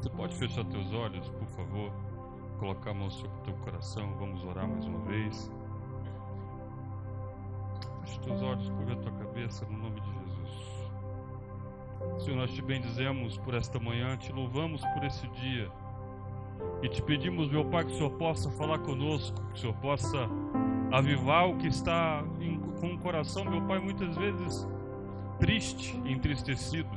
Você pode fechar teus olhos, por favor? Colocar a mão sobre o teu coração. Vamos orar mais uma vez. Feche teus olhos, curva a tua cabeça no nome de Jesus. Senhor, nós te bendizemos por esta manhã, te louvamos por esse dia e te pedimos, meu Pai, que o Senhor possa falar conosco, que o Senhor possa avivar o que está com o coração, meu Pai, muitas vezes triste e entristecido.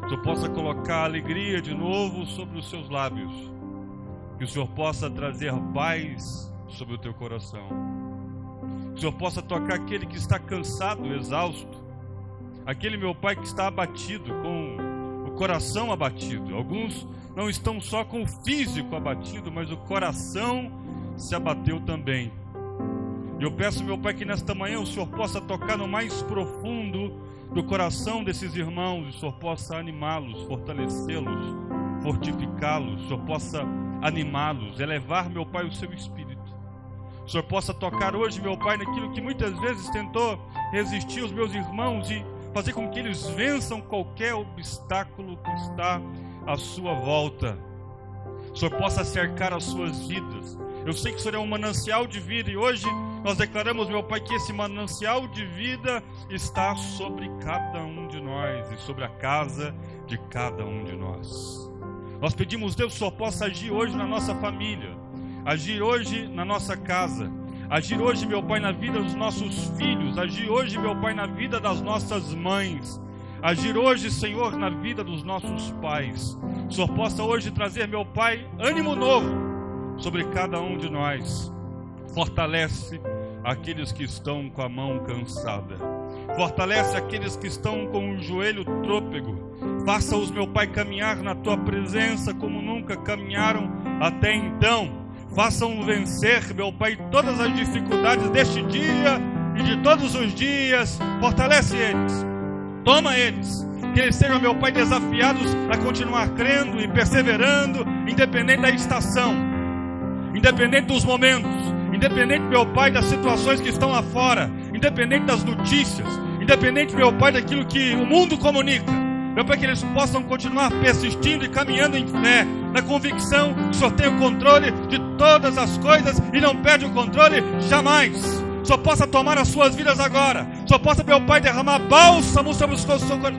Que o Senhor possa colocar alegria de novo sobre os seus lábios, que o Senhor possa trazer paz sobre o teu coração, que o Senhor possa tocar aquele que está cansado, exausto, aquele, meu Pai, que está abatido, com o coração abatido. Alguns não estão só com o físico abatido, mas o coração se abateu também. E eu peço, meu Pai, que nesta manhã o Senhor possa tocar no mais profundo do coração desses irmãos, o Senhor possa animá-los, fortalecê-los, fortificá-los, o Senhor possa animá-los, elevar, meu Pai, o seu espírito. O Senhor possa tocar hoje, meu Pai, naquilo que muitas vezes tentou resistir os meus irmãos e fazer com que eles vençam qualquer obstáculo que está à sua volta. O Senhor possa cercar as suas vidas. Eu sei que o Senhor é um manancial de vida e hoje nós declaramos, meu Pai, que esse manancial de vida está sobre cada um de nós e sobre a casa de cada um de nós. Nós pedimos, Deus, que o Senhor possa agir hoje na nossa família, agir hoje na nossa casa, agir hoje, meu Pai, na vida dos nossos filhos, agir hoje, meu Pai, na vida das nossas mães, agir hoje, Senhor, na vida dos nossos pais. O Senhor possa hoje trazer, meu Pai, ânimo novo sobre cada um de nós. Fortalece aqueles que estão com a mão cansada, fortalece aqueles que estão com o joelho trôpego. Faça-os, meu Pai, caminhar na Tua presença como nunca caminharam até então. Façam vencer, meu Pai, todas as dificuldades deste dia e de todos os dias. Fortalece eles, toma eles, que eles sejam, meu Pai, desafiados a continuar crendo e perseverando, independente da estação, independente dos momentos, independente, meu Pai, das situações que estão lá fora, independente das notícias, independente, meu Pai, daquilo que o mundo comunica. Meu Pai, que eles possam continuar persistindo e caminhando em fé, na convicção que o Senhor tem o controle de todas as coisas e não perde o controle jamais. O Senhor possa tomar as suas vidas agora. O Senhor possa, meu Pai, derramar bálsamo sobre os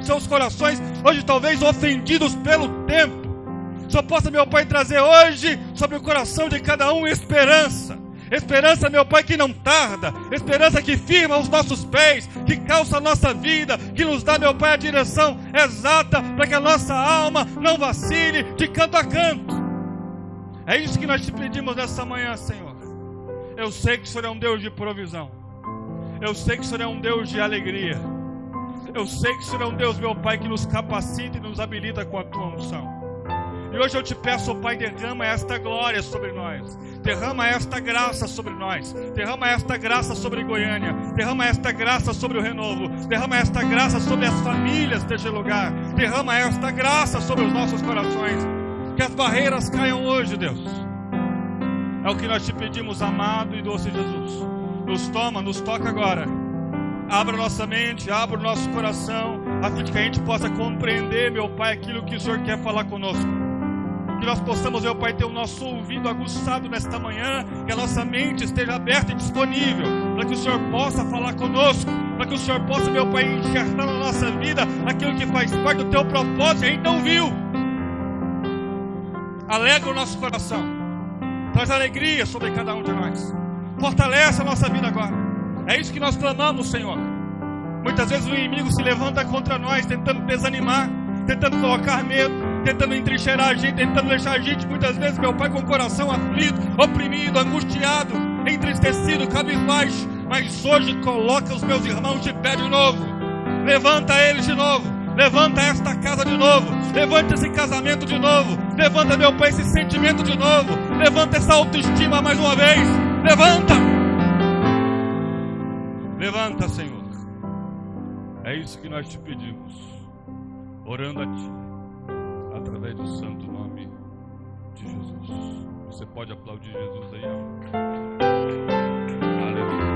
seus corações, hoje talvez ofendidos pelo tempo. O Senhor possa, meu Pai, trazer hoje sobre o coração de cada um esperança. Esperança, meu Pai, que não tarda. Esperança que firma os nossos pés, que calça a nossa vida, que nos dá, meu Pai, a direção exata para que a nossa alma não vacile de canto a canto. É isso que nós te pedimos nessa manhã, Senhor. Eu sei que o Senhor é um Deus de provisão. Eu sei que o Senhor é um Deus de alegria. Eu sei que o Senhor é um Deus, meu Pai, que nos capacita e nos habilita com a Tua unção. E hoje eu te peço, Pai, derrama esta glória sobre nós, derrama esta graça sobre nós, derrama esta graça sobre Goiânia, derrama esta graça sobre o Renovo, derrama esta graça sobre as famílias deste lugar, derrama esta graça sobre os nossos corações, que as barreiras caiam hoje, Deus. É o que nós te pedimos, amado e doce Jesus. Nos toma, nos toca agora, abra nossa mente, abra o nosso coração, a fim de que a gente possa compreender, meu Pai, aquilo que o Senhor quer falar conosco. Que nós possamos, meu Pai, ter o nosso ouvido aguçado nesta manhã, que a nossa mente esteja aberta e disponível, para que o Senhor possa falar conosco, para que o Senhor possa, meu Pai, enxertar na nossa vida aquilo que faz parte do Teu propósito e a gente não viu. Alegra o nosso coração, traz alegria sobre cada um de nós, fortalece a nossa vida agora. É isso que nós clamamos, Senhor. Muitas vezes o inimigo se levanta contra nós, tentando desanimar, tentando colocar medo, tentando entrincheirar a gente, tentando deixar a gente, muitas vezes, meu Pai, com o coração aflito, oprimido, angustiado, entristecido, cabisbaixo. Mas hoje coloca os meus irmãos de pé de novo, levanta eles de novo, levanta esta casa de novo, levanta esse casamento de novo, levanta, meu Pai, esse sentimento de novo, levanta essa autoestima mais uma vez, levanta, levanta, Senhor. É isso que nós te pedimos, orando a Ti, através do santo nome de Jesus. Você pode aplaudir Jesus aí, ó. Aleluia.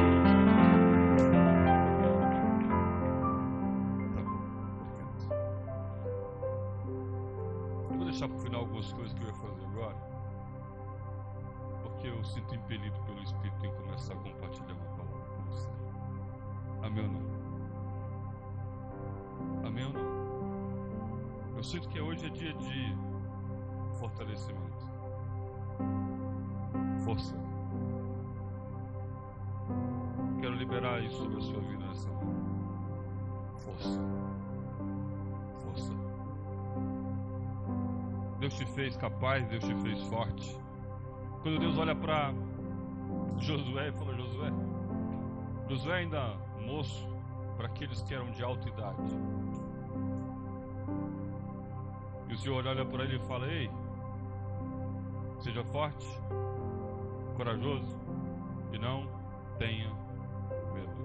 Tá bom. deixar para o final algumas coisas que eu ia fazer agora, porque eu sinto impelido pelo Espírito em começar a compartilhar uma palavra com você. Amém ou não? Amém ou não? Eu sinto que hoje é dia de fortalecimento, força. Quero liberar isso sobre a sua vida nessa manhã. Força. Força. Deus te fez capaz, Deus te fez forte. Quando Deus olha para Josué e fala: Josué ainda moço, para aqueles que eram de alta idade. E o Senhor olha para ele e fala: ei, seja forte, corajoso e não tenha medo.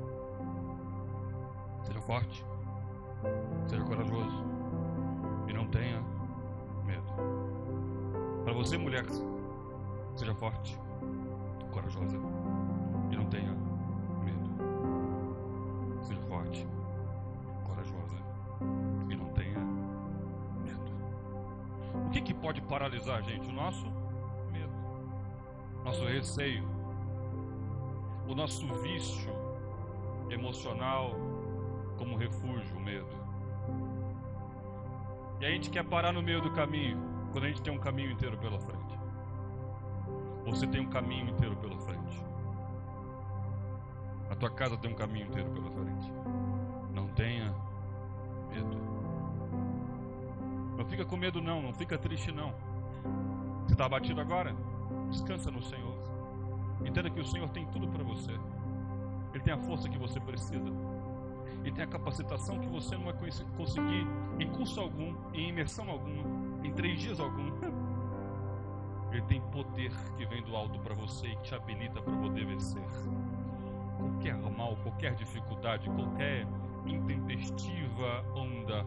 Seja forte, seja corajoso e não tenha medo. Para você, mulher, seja forte, corajosa e não tenha medo. Seja forte, corajosa e não tenha medo. O que pode paralisar a gente? O nosso medo, nosso receio, o nosso vício emocional como refúgio, o medo. E a gente quer parar no meio do caminho, quando a gente tem um caminho inteiro pela frente. Você tem um caminho inteiro pela frente. A tua casa tem um caminho inteiro pela frente. Não tenha medo. Não fica com medo não, não fica triste não. Você está abatido agora? Descansa no Senhor. Entenda que o Senhor tem tudo para você. Ele tem a força que você precisa. Ele tem a capacitação que você não vai conseguir em curso algum, em imersão alguma, em 3 dias algum. Ele tem poder que vem do alto para você e que te habilita para poder vencer qualquer mal, qualquer dificuldade, qualquer intempestiva onda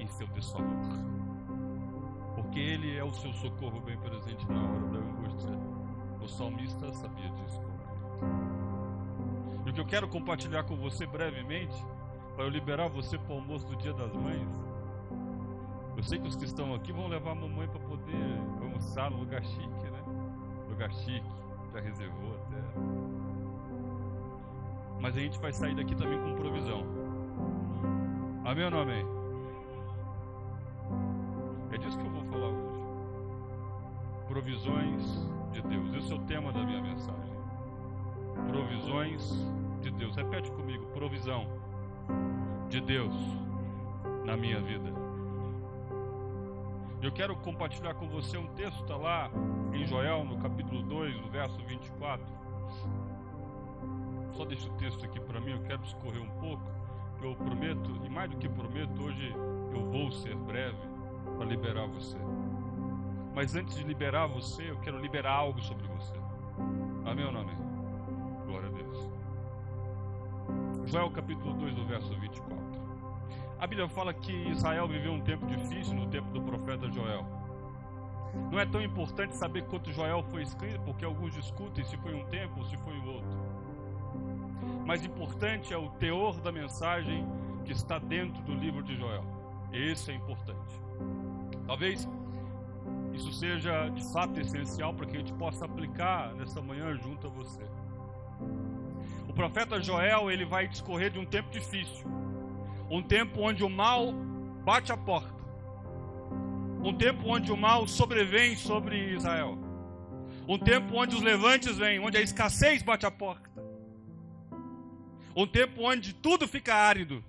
em seu desfavor. Porque Ele é o seu socorro bem presente na hora da angústia. O salmista sabia disso. E o que eu quero compartilhar com você brevemente, para eu liberar você para o almoço do Dia das Mães. Eu sei que os que estão aqui vão levar a mamãe para poder almoçar no lugar chique, né? Lugar chique, já reservou até. Mas a gente vai sair daqui também com provisão. Amém ou não amém? É disso que eu vou falar hoje. Provisões de Deus. Esse é o tema da minha mensagem. Provisões de Deus. Repete comigo: provisão de Deus na minha vida. Eu quero compartilhar com você um texto, está lá em Joel, no capítulo 2, no verso 24. Só deixa o texto aqui para mim, eu quero discorrer um pouco. Eu prometo, e mais do que prometo, hoje eu vou ser breve para liberar você. Mas antes de liberar você, eu quero liberar algo sobre você. Amém ou não amém? Glória a Deus. Joel capítulo 2, no verso 24. A Bíblia fala que Israel viveu um tempo difícil no tempo do profeta Joel. Não é tão importante saber quanto Joel foi escrito, porque alguns discutem se foi um tempo ou se foi o outro. Mais importante é o teor da mensagem que está dentro do livro de Joel. Esse é importante. Talvez isso seja de fato essencial para que a gente possa aplicar nessa manhã junto a você. O profeta Joel, ele vai discorrer de um tempo difícil. Um tempo onde o mal bate a porta. Um tempo onde o mal sobrevém sobre Israel. Um tempo onde os levantes vêm, onde a escassez bate a porta. Um tempo onde tudo fica árido.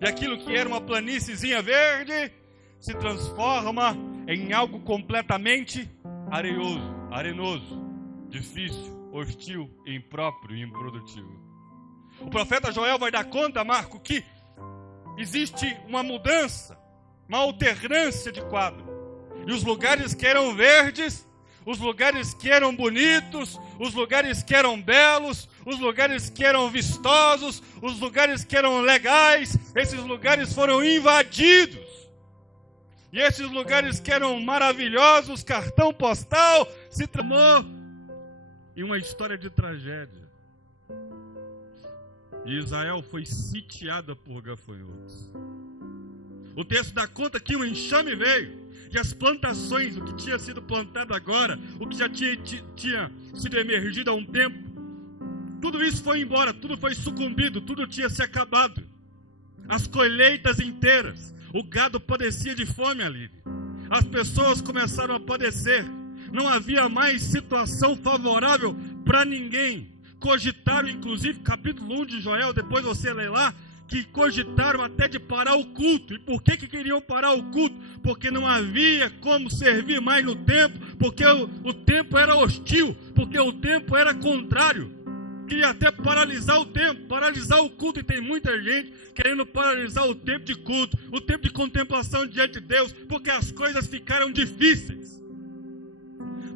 E aquilo que era uma planíciezinha verde se transforma em algo completamente areoso, arenoso, difícil, hostil, impróprio e improdutivo. O profeta Joel vai dar conta, Marco, que existe uma mudança, uma alternância de quadro. E os lugares que eram verdes, os lugares que eram bonitos, os lugares que eram belos, os lugares que eram vistosos, os lugares que eram legais, esses lugares foram invadidos. E esses lugares que eram maravilhosos, cartão postal, se transformou em uma história de tragédia. E Israel foi sitiada por gafanhotos. O texto dá conta que um enxame veio. E as plantações, o que tinha sido plantado agora, o que já tinha sido emergido há um tempo, tudo isso foi embora, tudo foi sucumbido, tudo tinha se acabado. As colheitas inteiras, o gado padecia de fome ali. As pessoas começaram a padecer. Não havia mais situação favorável para ninguém. Cogitaram, inclusive, capítulo 1 de Joel, depois você lê lá, que cogitaram até de parar o culto. E por que queriam parar o culto? Porque não havia como servir mais no templo, porque o tempo era hostil, porque o tempo era contrário. Queria até paralisar o tempo, paralisar o culto, e tem muita gente querendo paralisar o tempo de culto, o tempo de contemplação diante de Deus, porque as coisas ficaram difíceis.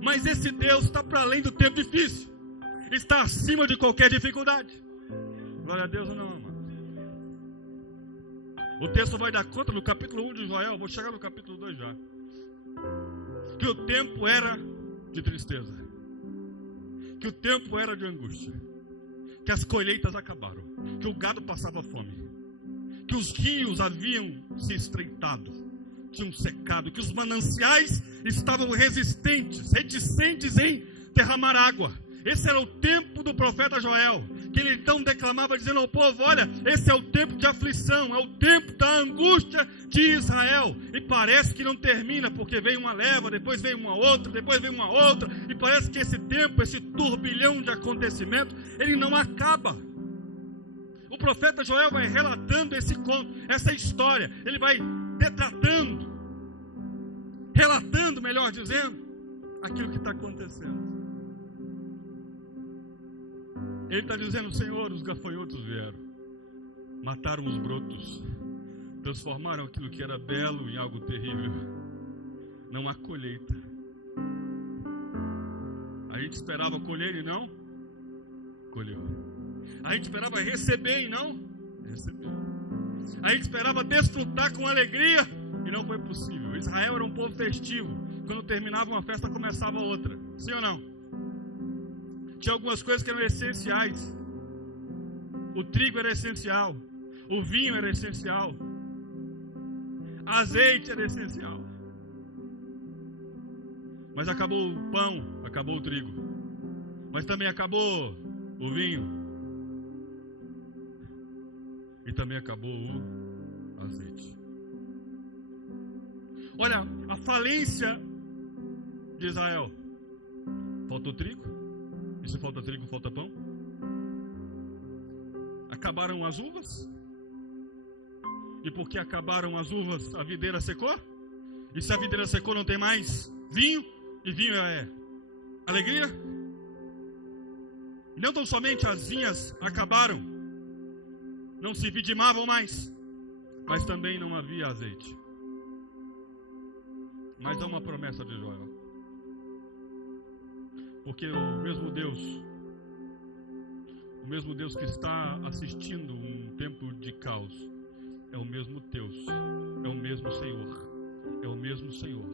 Mas esse Deus está para além do tempo difícil, está acima de qualquer dificuldade. Glória a Deus ou não, amado? O texto vai dar conta no capítulo 1 de Joel, vou chegar no capítulo 2 já, que o tempo era de tristeza, que o tempo era de angústia, que as colheitas acabaram, que o gado passava fome, que os rios haviam se estreitado, tinham secado, que os mananciais estavam reticentes em derramar água. Esse era o tempo do profeta Joel, que ele então declamava dizendo ao povo: olha, esse é o tempo de aflição, é o tempo da angústia de Israel. E parece que não termina, porque vem uma leva, depois vem uma outra, depois vem uma outra, e parece que esse tempo, esse turbilhão de acontecimentos, ele não acaba. O profeta Joel vai relatando esse conto, essa história, ele vai relatando, melhor dizendo, aquilo que está acontecendo. Ele está dizendo: Senhor, os gafanhotos vieram, mataram os brotos, transformaram aquilo que era belo em algo terrível. Não há colheita. A gente esperava colher e não colheu. A gente esperava receber e não recebeu. A gente esperava desfrutar com alegria e não foi possível. Israel era um povo festivo. Quando terminava uma festa, começava outra. Sim ou não? Tinha algumas coisas que eram essenciais. O trigo era essencial, o vinho era essencial, azeite era essencial. Mas acabou o pão, acabou o trigo, mas também acabou o vinho, e também acabou o azeite. Olha a falência de Israel. Faltou trigo. E se falta trigo, falta pão? Acabaram as uvas? E porque acabaram as uvas, a videira secou? E se a videira secou, não tem mais vinho? E vinho é alegria? Não tão somente as vinhas acabaram, não se vidimavam mais, mas também não havia azeite. Mas há uma promessa de Joel. Porque o mesmo Deus que está assistindo um tempo de caos, é o mesmo Deus, é o mesmo Senhor, é o mesmo Senhor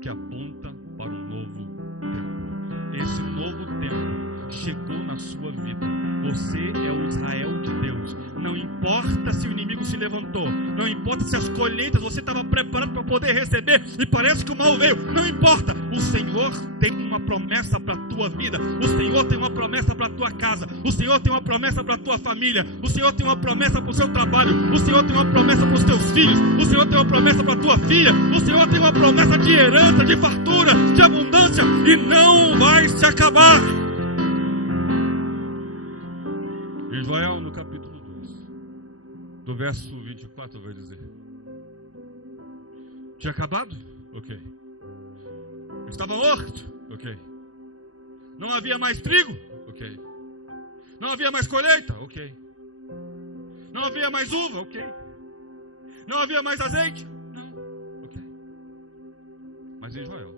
que aponta para um novo tempo. Esse novo tempo chegou na sua vida. Você é o Israel de Deus. Não importa se o inimigo se levantou, não importa se as colheitas você estava preparado para poder receber e parece que o mal veio, não importa. O Senhor tem uma promessa para a tua vida, o Senhor tem uma promessa para a tua casa, o Senhor tem uma promessa para a tua família, o Senhor tem uma promessa para o seu trabalho, o Senhor tem uma promessa para os teus filhos, o Senhor tem uma promessa para a tua filha, o Senhor tem uma promessa de herança, de fartura, de abundância, e não vai se acabar. Em Joel, no capítulo 2, do verso 24, vai dizer: tinha acabado? Ok. Estava morto? Ok. Não havia mais trigo? Ok. Não havia mais colheita? Ok. Não havia mais uva? Ok. Não havia mais azeite? Não. Ok. Mas em Joel,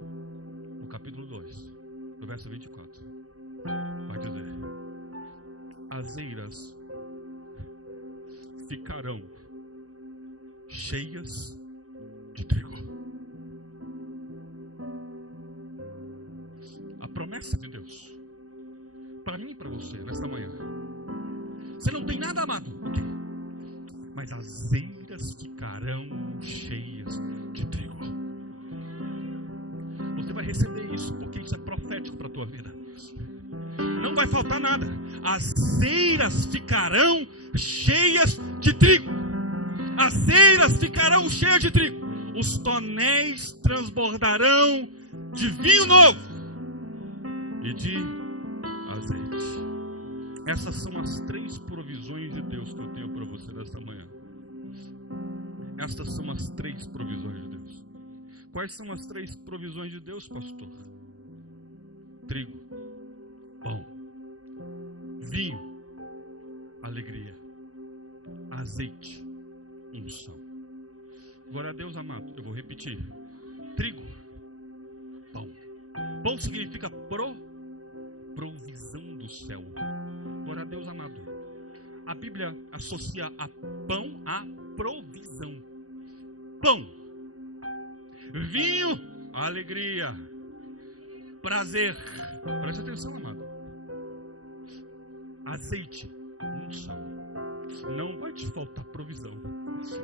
no capítulo 2, do verso 24, vai dizer: as eiras ficarão cheias de trigo. A promessa de Deus para mim e para você nesta manhã: você não tem nada, amado, ok, mas as eiras ficarão cheias de trigo. vai faltar nada. As eiras ficarão cheias de trigo. As eiras ficarão cheias de trigo. Os tonéis transbordarão de vinho novo e de azeite. Essas são as 3 provisões de Deus que eu tenho para você nesta manhã. Estas são as 3 provisões de Deus. Quais são as 3 provisões de Deus, pastor? Trigo, pão, vinho, alegria, azeite, unção. Glória a Deus, amado. Eu vou repetir. Trigo, pão. Pão significa provisão do céu. Glória a Deus, amado. A Bíblia associa a pão a provisão. Pão, vinho, alegria, prazer. Preste atenção, amado. Azeite, unção. Não vai te faltar provisão.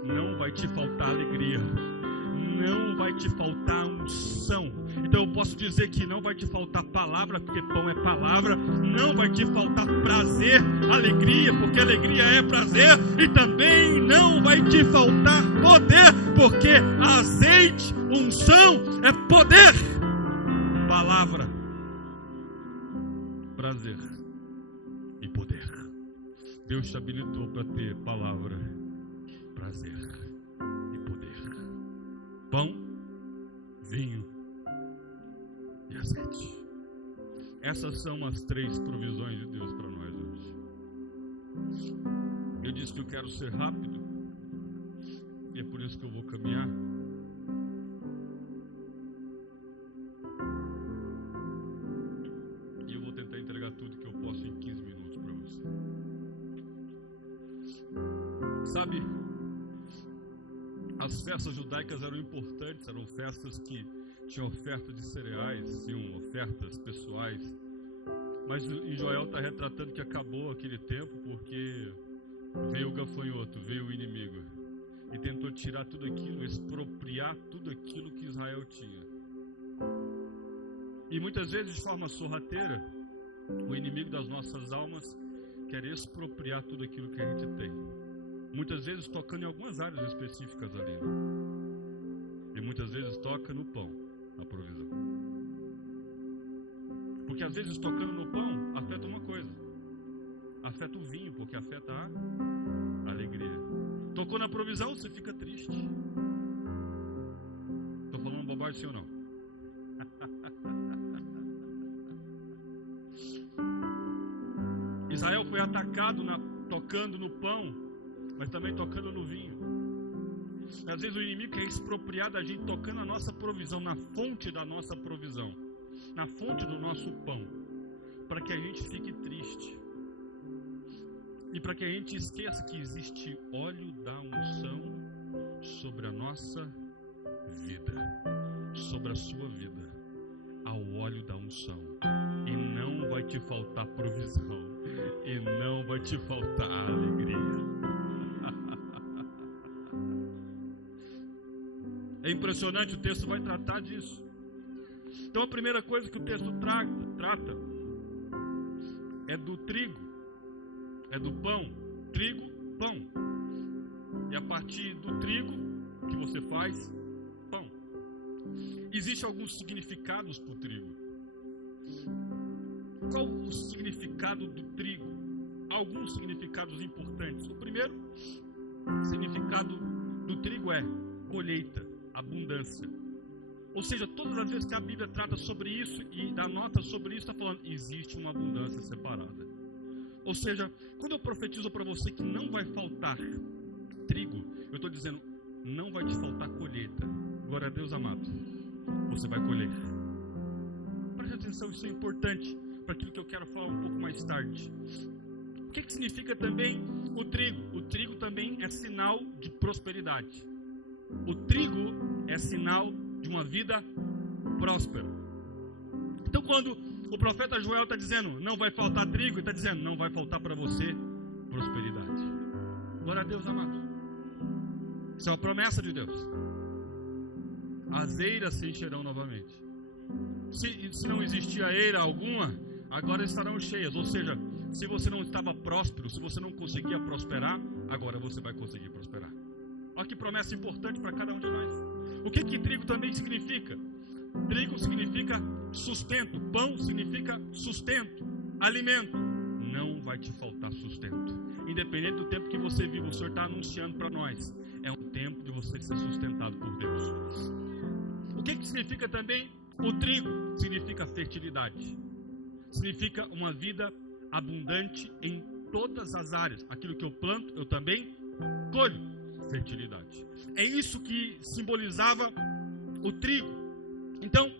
Não vai te faltar alegria. Não vai te faltar unção. Então eu posso dizer que não vai te faltar palavra, porque pão é palavra. Não vai te faltar prazer, alegria, porque alegria é prazer. E também não vai te faltar poder, porque azeite, unção é poder. Palavra, prazer e poder. Deus te habilitou para ter palavra, prazer e poder. Pão, vinho e azeite. Essas são as 3 provisões de Deus para nós hoje. Eu disse que eu quero ser rápido, e é por isso que eu vou caminhar. E eu vou tentar entregar tudo que eu posso em 15 minutos para você. Sabe, as festas judaicas eram importantes, eram festas que tinham oferta de cereais, tinham ofertas pessoais. Mas em Joel está retratando que acabou aquele tempo porque veio o gafanhoto, veio o inimigo e tentou tirar tudo aquilo, expropriar tudo aquilo que Israel tinha. E muitas vezes, de forma sorrateira, o inimigo das nossas almas quer expropriar tudo aquilo que a gente tem. Muitas vezes tocando em algumas áreas específicas ali, né? E muitas vezes toca no pão, na provisão. Porque às vezes tocando no pão afeta uma coisa, afeta o vinho, porque afeta a alegria. Tocou na provisão, você fica triste. Estou falando bobagem, sim ou não? Israel foi atacado tocando no pão, mas também tocando no vinho. Às vezes o inimigo quer expropriar da gente tocando a nossa provisão, na fonte da nossa provisão, na fonte do nosso pão, para que a gente fique triste e para que a gente esqueça que existe óleo da unção sobre a nossa vida, sobre a sua vida, ao óleo da unção, e não vai te faltar provisão, e não vai te faltar alegria. É impressionante, o texto vai tratar disso. Então a primeira coisa que o texto trata é do trigo, é do pão. Trigo, pão. E a partir do trigo que você faz pão. Existem alguns significados para o trigo. Qual o significado do trigo? Alguns significados importantes. O primeiro significado do trigo é colheita, abundância. Ou seja, todas as vezes que a Bíblia trata sobre isso e dá nota sobre isso, está falando, existe uma abundância separada. Ou seja, quando eu profetizo para você que não vai faltar trigo, eu estou dizendo, não vai te faltar colheita. Glória a Deus, amado. Você vai colher. Preste atenção, isso é importante para aquilo que eu quero falar um pouco mais tarde. O que significa também o trigo? O trigo também é sinal de prosperidade. O trigo é sinal de uma vida próspera. Então quando o profeta Joel está dizendo, não vai faltar trigo, ele está dizendo, não vai faltar para você prosperidade. Glória a Deus, amado. Isso é uma promessa de Deus. As eiras se encherão novamente. Se não existia eira alguma, agora estarão cheias. Ou seja, se você não estava próspero, se você não conseguia prosperar, agora você vai conseguir prosperar. Olha que promessa importante para cada um de nós. O que trigo também significa? Trigo significa sustento, pão significa sustento, alimento. Não vai te faltar sustento. Independente do tempo que você vive, o Senhor está anunciando para nós. É um tempo de você ser sustentado por Deus. O que significa também o trigo? Significa fertilidade. Significa uma vida abundante em todas as áreas. Aquilo que eu planto, eu também colho. Fertilidade. É isso que simbolizava o trigo. Então,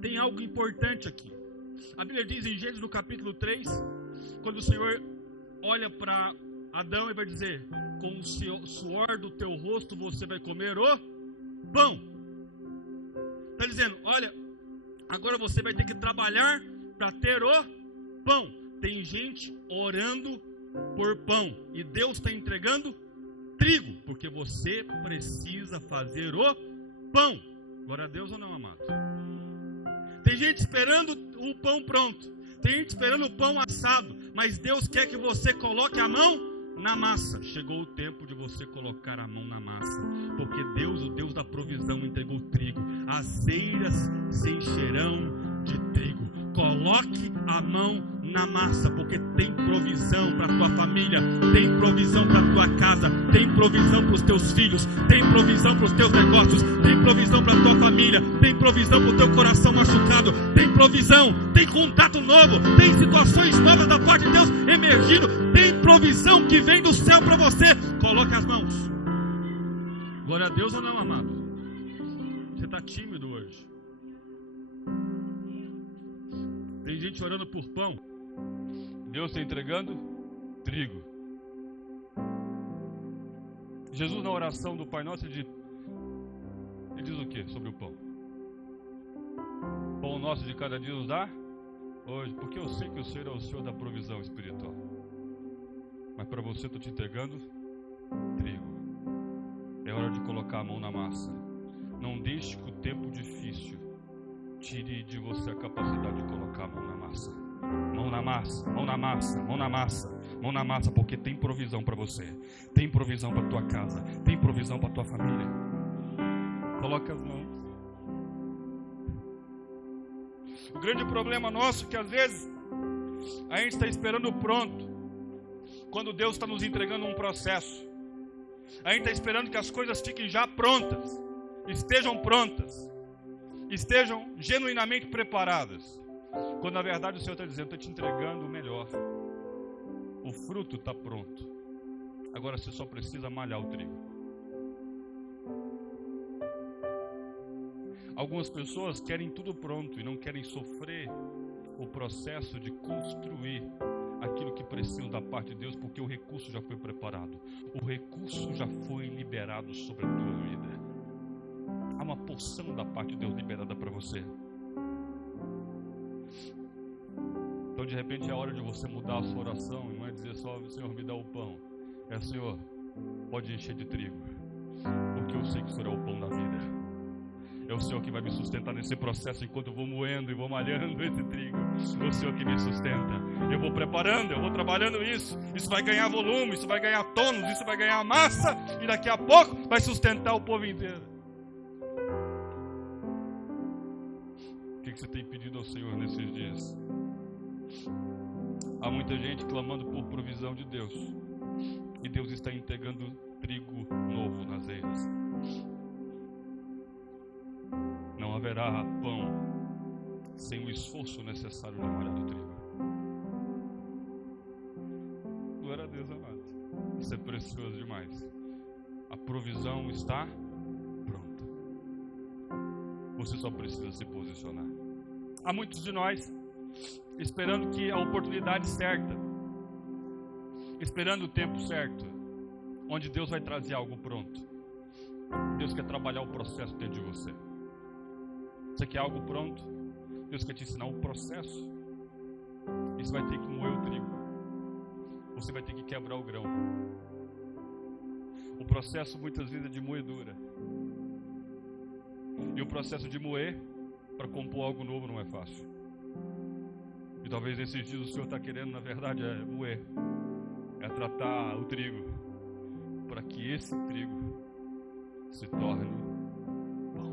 tem algo importante aqui. A Bíblia diz em Gênesis no capítulo 3, quando o Senhor olha para Adão e vai dizer: com o suor do teu rosto você vai comer o pão. Está dizendo, olha, agora você vai ter que trabalhar para ter o pão. Tem gente orando por pão, e Deus está entregando trigo, porque você precisa fazer o pão. Glória a Deus ou não, amado? Tem gente esperando o pão pronto, tem gente esperando o pão assado, mas Deus quer que você coloque a mão na massa. Chegou o tempo de você colocar a mão na massa, porque Deus, o Deus da provisão, entregou trigo. As eiras se encherão de trigo. Coloque a mão na massa, porque tem provisão para a tua família, tem provisão para a tua casa, tem provisão para os teus filhos, tem provisão para os teus negócios, tem provisão para a tua família, tem provisão para o teu coração machucado, tem provisão, tem contato novo, tem situações novas da parte de Deus emergindo, tem provisão que vem do céu para você. Coloque as mãos. Glória a Deus ou não, amado? Você está tímido hoje. Tem gente orando por pão, Deus está entregando trigo. Jesus, na oração do Pai Nosso, ele diz o que sobre o pão? Pão nosso de cada dia nos dá hoje, porque eu sei que o Senhor é o Senhor da provisão espiritual. Mas para você, estou te entregando trigo. É hora de colocar a mão na massa. Não deixe que o tempo difícil tire de você a capacidade de colocar a mão na massa. Mão na massa, mão na massa, mão na massa, mão na massa, porque tem provisão para você, tem provisão para tua casa, tem provisão para tua família. Coloca as mãos. O grande problema nosso é que às vezes a gente está esperando pronto, quando Deus está nos entregando um processo. A gente está esperando que as coisas fiquem já prontas, estejam prontas, estejam genuinamente preparadas, quando na verdade o Senhor está dizendo: estou te entregando o melhor. O fruto está pronto, agora você só precisa malhar o trigo. Algumas pessoas querem tudo pronto e não querem sofrer o processo de construir aquilo que precisam da parte de Deus, porque o recurso já foi preparado, o recurso já foi liberado sobre a tua vida. Há uma porção da parte de Deus liberada para você. Então de repente é hora de você mudar a sua oração, e não é dizer só: Senhor, me dá o pão. É: Senhor, pode encher de trigo, porque eu sei que o Senhor é o pão da vida. É o Senhor que vai me sustentar nesse processo enquanto eu vou moendo e vou malhando esse trigo. É o Senhor que me sustenta. Eu vou preparando, eu vou trabalhando isso. Isso vai ganhar volume, isso vai ganhar tônus, isso vai ganhar massa, e daqui a pouco vai sustentar o povo inteiro. O que você tem pedido ao Senhor nesses dias? Há muita gente clamando por provisão de Deus, e Deus está entregando trigo novo nas eiras. Não haverá pão sem o esforço necessário de malhar do trigo. Glória a Deus, amado. Isso é precioso demais. A provisão está pronta. Você só precisa se posicionar. Há muitos de nós esperando que a oportunidade certa, esperando o tempo certo, onde Deus vai trazer algo pronto. Deus quer trabalhar o processo dentro de você. Você quer algo pronto? Deus quer te ensinar o processo. E você vai ter que moer o trigo. Você vai ter que quebrar o grão. O processo muitas vezes é de moedura. E o processo de moer para compor algo novo não é fácil. E talvez nesses dias o Senhor está querendo, na verdade, é tratar o trigo, para que esse trigo se torne pão.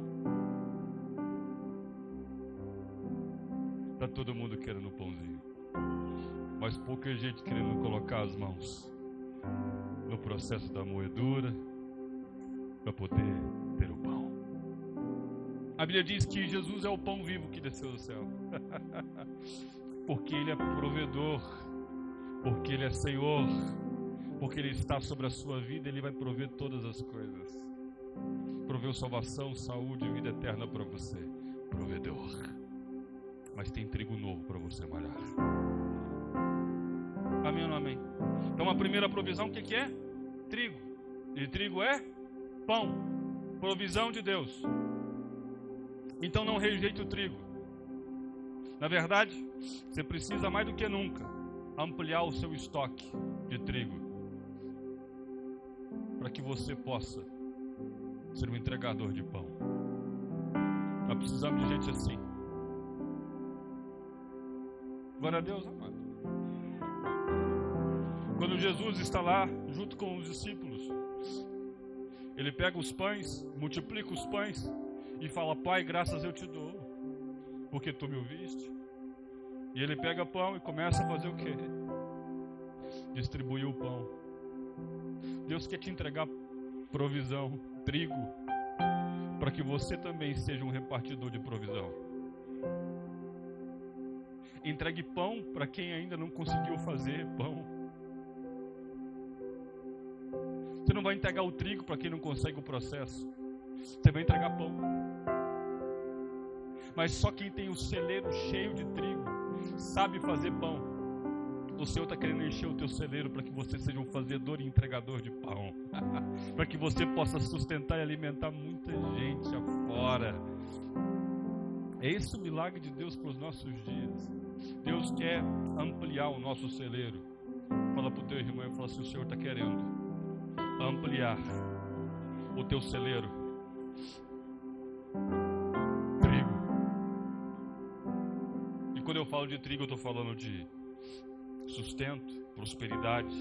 Está todo mundo querendo pãozinho, mas pouca gente querendo colocar as mãos no processo da moedura para poder ter o pão. A Bíblia diz que Jesus é o pão vivo que desceu do céu. Porque Ele é provedor, porque Ele é Senhor, porque Ele está sobre a sua vida, Ele vai prover todas as coisas. Proveu salvação, saúde e vida eterna para você. Provedor. Mas tem trigo novo para você malhar. Amém ou não amém? Então a primeira provisão, o que é? Trigo. E trigo é pão. Provisão de Deus. Então não rejeite o trigo. Na verdade, você precisa mais do que nunca ampliar o seu estoque de trigo, para que você possa ser um entregador de pão. Nós precisamos de gente assim. Glória a Deus, amado. Quando Jesus está lá junto com os discípulos, Ele pega os pães, multiplica os pães e fala: Pai, graças eu te dou, porque tu me ouviste. E Ele pega pão e começa a fazer o quê? Distribuir o pão. Deus quer te entregar provisão, trigo, para que você também seja um repartidor de provisão. Entregue pão para quem ainda não conseguiu fazer pão. Você não vai entregar o trigo para quem não consegue o processo. Você vai entregar pão. Mas só quem tem o celeiro cheio de trigo sabe fazer pão. O Senhor está querendo encher o teu celeiro para que você seja um fazedor e entregador de pão. Para que você possa sustentar e alimentar muita gente afora. É esse o milagre de Deus para os nossos dias. Deus quer ampliar o nosso celeiro. Fala para o teu irmão e fala assim: o Senhor está querendo ampliar o teu celeiro. Trigo. E quando eu falo de trigo, eu estou falando de sustento, prosperidade,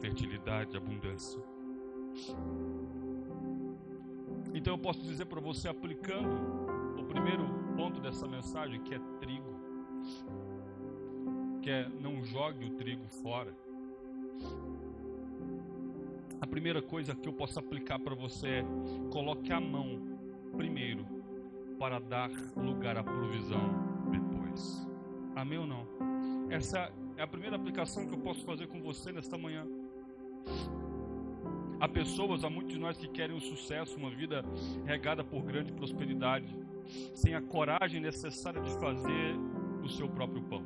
fertilidade, abundância. Então eu posso dizer para você, aplicando o primeiro ponto dessa mensagem, que é trigo, que é: não jogue o trigo fora. A primeira coisa que eu posso aplicar para você é: coloque a mão primeiro para dar lugar à provisão depois. Amém ou não? Essa é a primeira aplicação que eu posso fazer com você nesta manhã. Há pessoas, há muitos de nós que querem um sucesso, uma vida regada por grande prosperidade, sem a coragem necessária de fazer o seu próprio pão.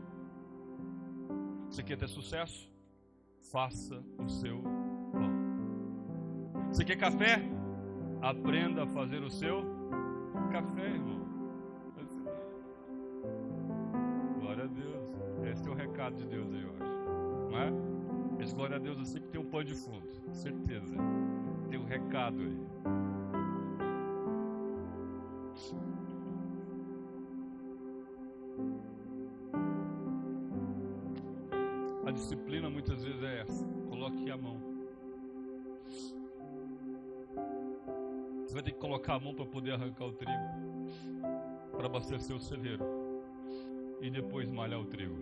Você quer ter sucesso? Faça o seu pão. Você quer café? Aprenda a fazer o seu café, irmão. Glória a Deus. Esse é o recado de Deus aí, eu acho. Não é? Esse glória a Deus assim que tem um pano de fundo. Certeza. Tem um recado aí. A disciplina muitas vezes é essa: coloque a mão. Você vai ter que colocar a mão para poder arrancar o trigo, para abastecer o celeiro e depois malhar o trigo.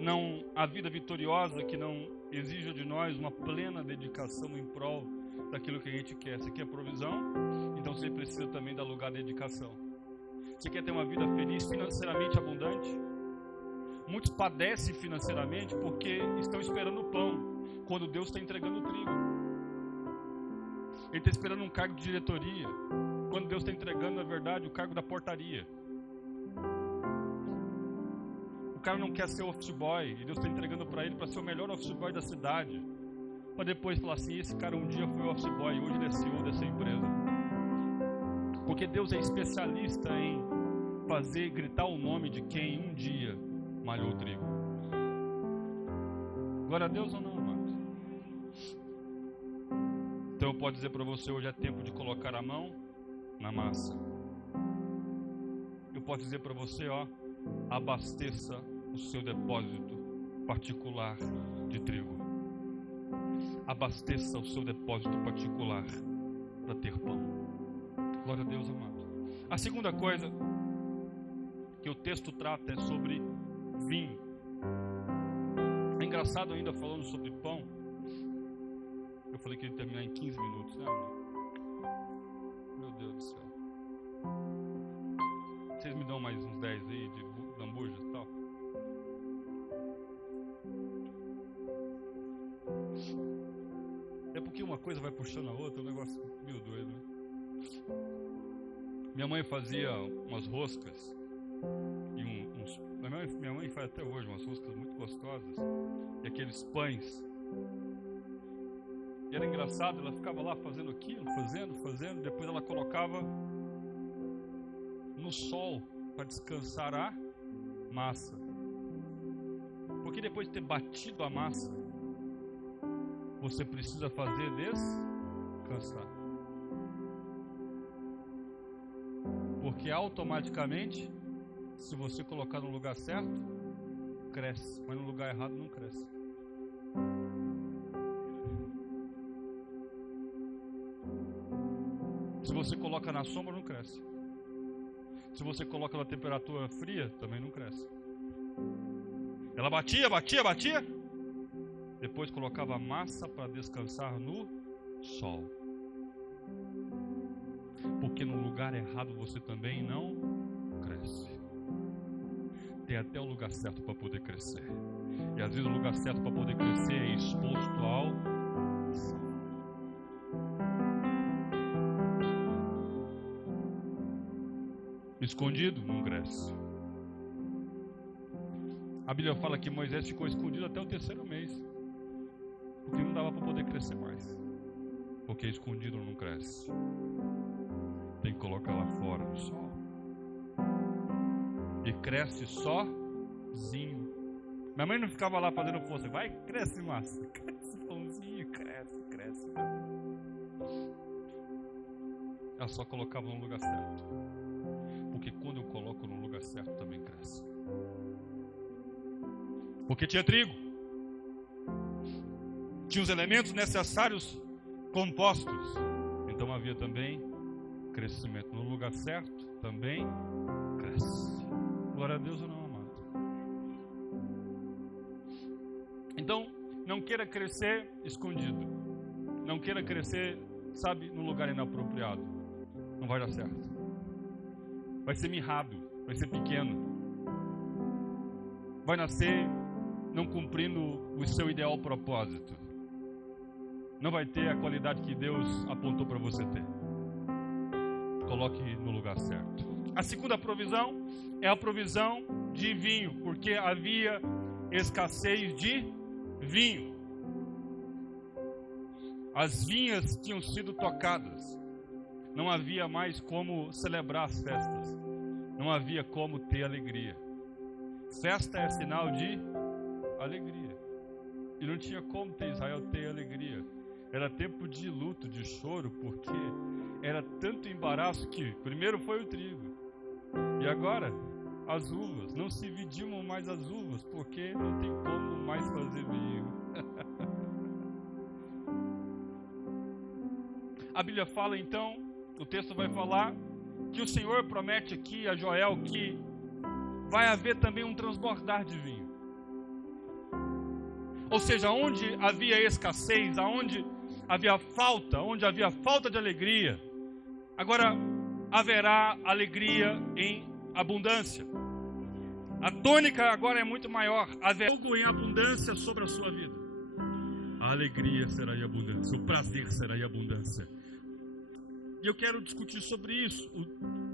Não há vida vitoriosa que não exija de nós uma plena dedicação em prol daquilo que a gente quer. Você quer provisão? Então você precisa também dar lugar à dedicação. Você quer ter uma vida feliz, financeiramente abundante? Muitos padecem financeiramente porque estão esperando o pão, quando Deus está entregando o trigo. Ele está esperando um cargo de diretoria, quando Deus está entregando, na verdade, o cargo da portaria. O cara não quer ser office boy, e Deus está entregando para ele para ser o melhor office boy da cidade, para depois falar assim: esse cara um dia foi office boy, hoje ele é CEO dessa empresa. Porque Deus é especialista em fazer gritar o nome de quem um dia malhou o trigo. Glória a Deus ou não, amados? Então eu posso dizer para você: hoje é tempo de colocar a mão na massa. eu posso dizer para você, abasteça o seu depósito particular de trigo. Abasteça o seu depósito particular para ter pão. Glória a Deus, amado. A segunda coisa que o texto trata é sobre vinho. É engraçado, ainda falando sobre pão, eu falei que ia terminar em 15 minutos, né? Meu Deus do céu. Vocês me dão mais uns 10 aí de lambuja e tal? É porque uma coisa vai puxando a outra, um negócio meio doido, né? Minha mãe fazia umas roscas e minha mãe faz até hoje umas roscas muito gostosas e aqueles pães. E era engraçado, ela ficava lá fazendo aquilo, fazendo, depois ela colocava no sol para descansar a massa. Porque depois de ter batido a massa, você precisa fazer descansar. Porque automaticamente, se você colocar no lugar certo, cresce, mas no lugar errado não cresce. Se você coloca na sombra, não cresce. Se você coloca na temperatura fria, também não cresce. Ela batia. Depois colocava a massa para descansar no sol. Porque no lugar errado você também não cresce. Tem até o lugar certo para poder crescer. E às vezes o lugar certo para poder crescer é exposto ao sol. Escondido, não cresce. A Bíblia fala que Moisés ficou escondido até o 3º mês. Porque não dava para poder crescer mais. Porque escondido não cresce. Tem que colocar lá fora no sol. E cresce sozinho. Minha mãe não ficava lá fazendo força. Vai, cresce massa. Cresce pãozinho, cresce. Ela só colocava no lugar certo. Porque quando eu coloco no lugar certo também cresce. Porque tinha trigo. Tinha os elementos necessários compostos. Então havia também crescimento. No lugar certo também cresce. Glória a Deus ou não, amado? Então, não queira crescer escondido. Não queira crescer, no lugar inapropriado. Não vai dar certo. Vai ser mirrado, vai ser pequeno. Vai nascer não cumprindo o seu ideal propósito. Não vai ter a qualidade que Deus apontou para você ter. Coloque no lugar certo. A segunda provisão é a provisão de vinho, porque havia escassez de vinho. As vinhas tinham sido tocadas. Não havia mais como celebrar as festas. Não havia como ter alegria. Festa é sinal de alegria. E não tinha como ter Israel ter alegria. Era tempo de luto, de choro, porque era tanto embaraço que primeiro foi o trigo. E agora as uvas. Não se vidimam mais as uvas, porque não tem como mais fazer vinho. A Bíblia fala então, o texto vai falar que o Senhor promete aqui a Joel que vai haver também um transbordar de vinho. Ou seja, onde havia escassez, onde havia falta de alegria, agora haverá alegria em abundância. A tônica agora é muito maior. Haverá algo em abundância sobre a sua vida. A alegria será em abundância, o prazer será em abundância. E eu quero discutir sobre isso. O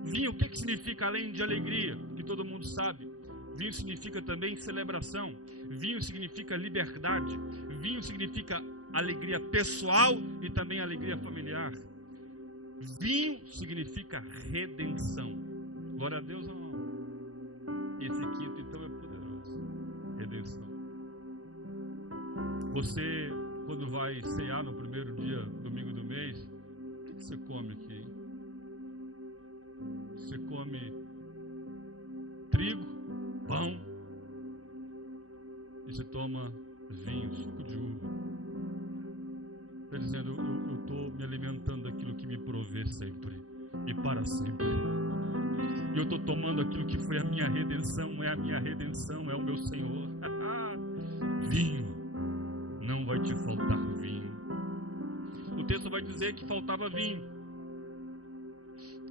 vinho, o que significa além de alegria? Que todo mundo sabe. Vinho significa também celebração. Vinho significa liberdade. Vinho significa alegria pessoal e também alegria familiar. Vinho significa redenção. Glória a Deus, não. Esse quinto então é poderoso. Redenção. Você, quando vai cear no primeiro dia, domingo do mês, o que você come aqui? Você come se toma vinho, suco de uva. Está dizendo, eu estou me alimentando daquilo que me provê sempre e para sempre. E eu estou tomando aquilo que foi a minha redenção, é a minha redenção, é o meu Senhor. Vinho, não vai te faltar vinho. O texto vai dizer que faltava vinho.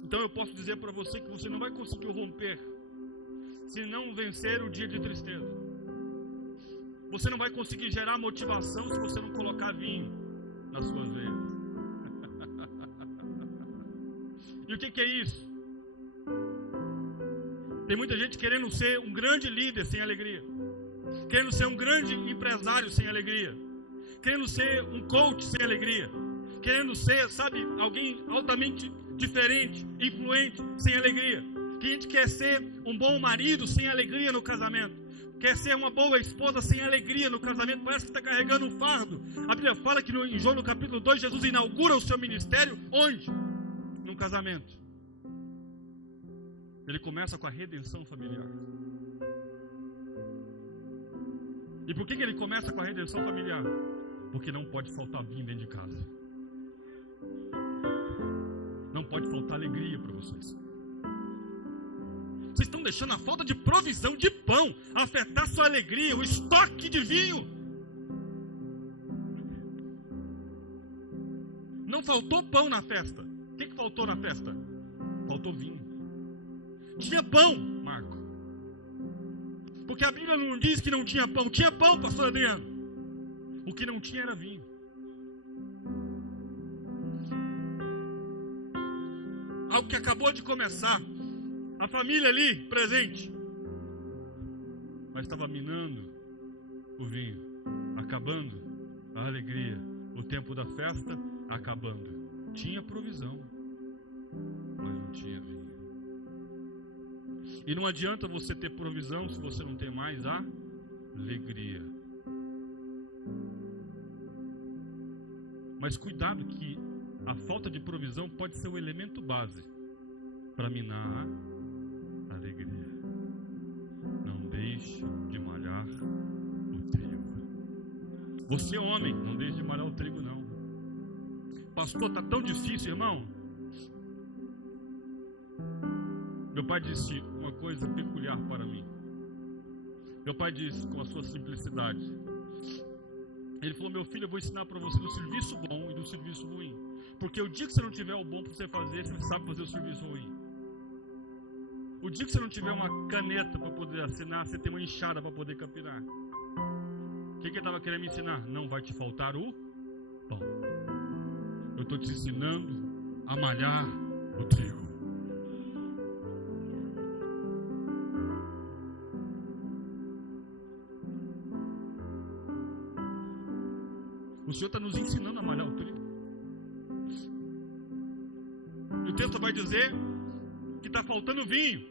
Então eu posso dizer para você que você não vai conseguir romper se não vencer o dia de tristeza. Você não vai conseguir gerar motivação se você não colocar vinho nas suas veias. E o que é isso? Tem muita gente querendo ser um grande líder sem alegria, querendo ser um grande empresário sem alegria, querendo ser um coach sem alegria, querendo ser, sabe, alguém altamente diferente, influente, sem alegria. Que a gente quer ser um bom marido sem alegria no casamento, quer ser uma boa esposa sem alegria no casamento, parece que está carregando um fardo. A Bíblia fala que em João no capítulo 2, Jesus inaugura o seu ministério, onde? Num casamento. Ele começa com a redenção familiar. E por que ele começa com a redenção familiar? Porque não pode faltar vinho dentro de casa. Não pode faltar alegria para vocês. Vocês estão deixando a falta de provisão de pão afetar sua alegria, o estoque de vinho. Não faltou pão na festa. O que faltou na festa? Faltou vinho. Tinha pão, Marco. Porque a Bíblia não diz que não tinha pão. Tinha pão, pastor Adriano. O que não tinha era vinho. Algo que acabou de começar. A família ali, presente. Mas estava minando o vinho. Acabando a alegria. O tempo da festa, acabando. Tinha provisão, mas não tinha vinho. E não adianta você ter provisão se você não tem mais a alegria. Mas cuidado que a falta de provisão pode ser o elemento base para minar a alegria. Não deixe de malhar o trigo. Você, homem, não deixe de malhar o trigo, não. Pastor, está tão difícil, irmão. Meu pai disse uma coisa peculiar para mim. Meu pai disse com a sua simplicidade. Ele falou, meu filho, eu vou ensinar para você do serviço bom e do serviço ruim. Porque o dia que você não tiver o bom para você fazer, você sabe fazer o serviço ruim. O dia que você não tiver uma caneta para poder assinar, você tem uma enxada para poder capinar. O que ele estava querendo me ensinar? Não vai te faltar o pão. Eu estou te ensinando a malhar o trigo. O Senhor está nos ensinando a malhar o trigo. E o texto vai dizer que está faltando vinho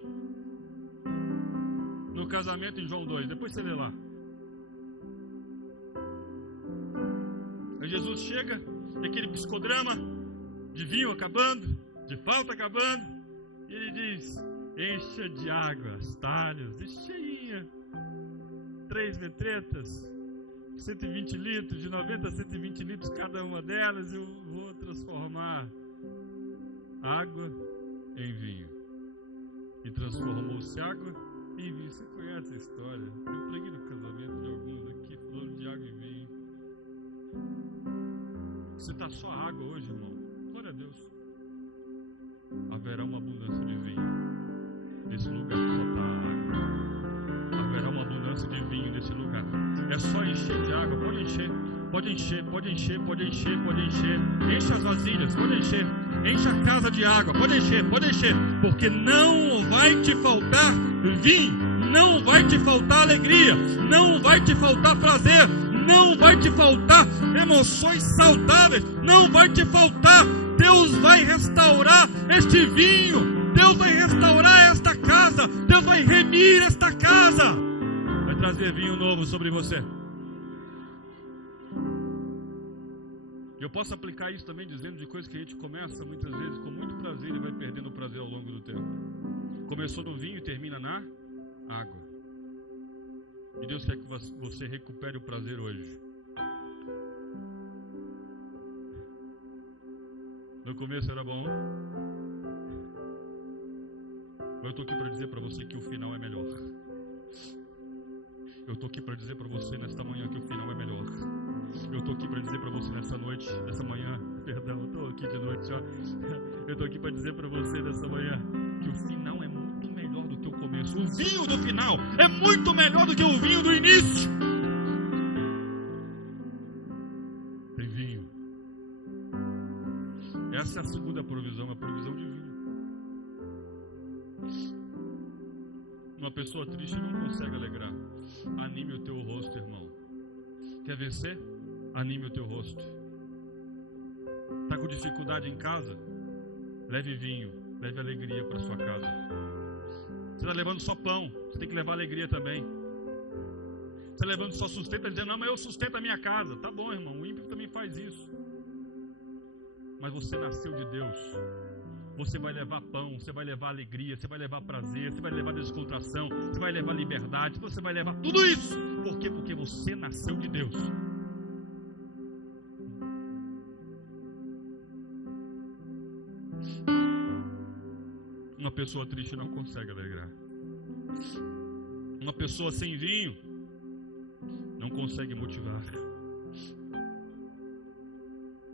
no casamento em João 2. Depois você lê lá. Aí Jesus chega, e aquele psicodrama de vinho acabando, de falta acabando, e ele diz, encha de água os talhos, e cheinha, 3 metretas, 120 litros, de 90 a 120 litros cada uma delas, eu vou transformar água em vinho. E transformou-se água em vinho. Você conhece a história? Eu preguei no casamento de alguns aqui, falando de água e vinho. Você está só água hoje, irmão? Glória a Deus. Haverá uma abundância de vinho nesse lugar que só está água. Haverá uma abundância de vinho nesse lugar. É só encher de água, pode encher. Pode encher, pode encher, pode encher, pode encher. Enche as vasilhas, pode encher. Enche a casa de água, pode encher, porque não vai te faltar vinho, não vai te faltar alegria, não vai te faltar prazer, não vai te faltar emoções saudáveis, não vai te faltar. Deus vai restaurar este vinho, Deus vai restaurar esta casa, Deus vai remir esta casa, vai trazer vinho novo sobre você. Eu posso aplicar isso também dizendo de coisas que a gente começa muitas vezes com muito prazer e vai perdendo o prazer ao longo do tempo. Começou no vinho e termina na água. E Deus quer que você recupere o prazer hoje. No começo era bom. Eu estou aqui para dizer para você que o final é melhor. Eu estou aqui para dizer para você nesta manhã que o final é melhor. Eu estou aqui para dizer para você nessa noite, nessa manhã, perdão, eu estou aqui de noite já. Eu estou aqui para dizer para você nessa manhã que o final é muito melhor do que o começo. O vinho do final é muito melhor do que o vinho do início. Tem vinho. Essa é a segunda provisão, a provisão de vinho. Uma pessoa triste não consegue alegrar. Anime o teu rosto, irmão. Quer vencer? Anime o teu rosto. Está com dificuldade em casa? Leve vinho, leve alegria para sua casa. Você está levando só pão, você tem que levar alegria também. Você está levando só sustento, está dizendo, não, mas eu sustento a minha casa. Tá bom, irmão, o ímpio também faz isso. Mas você nasceu de Deus. Você vai levar pão, você vai levar alegria, você vai levar prazer, você vai levar descontração, você vai levar liberdade, você vai levar tudo isso. Por quê? Porque você nasceu de Deus. Uma pessoa triste não consegue alegrar. Uma pessoa sem vinho não consegue motivar.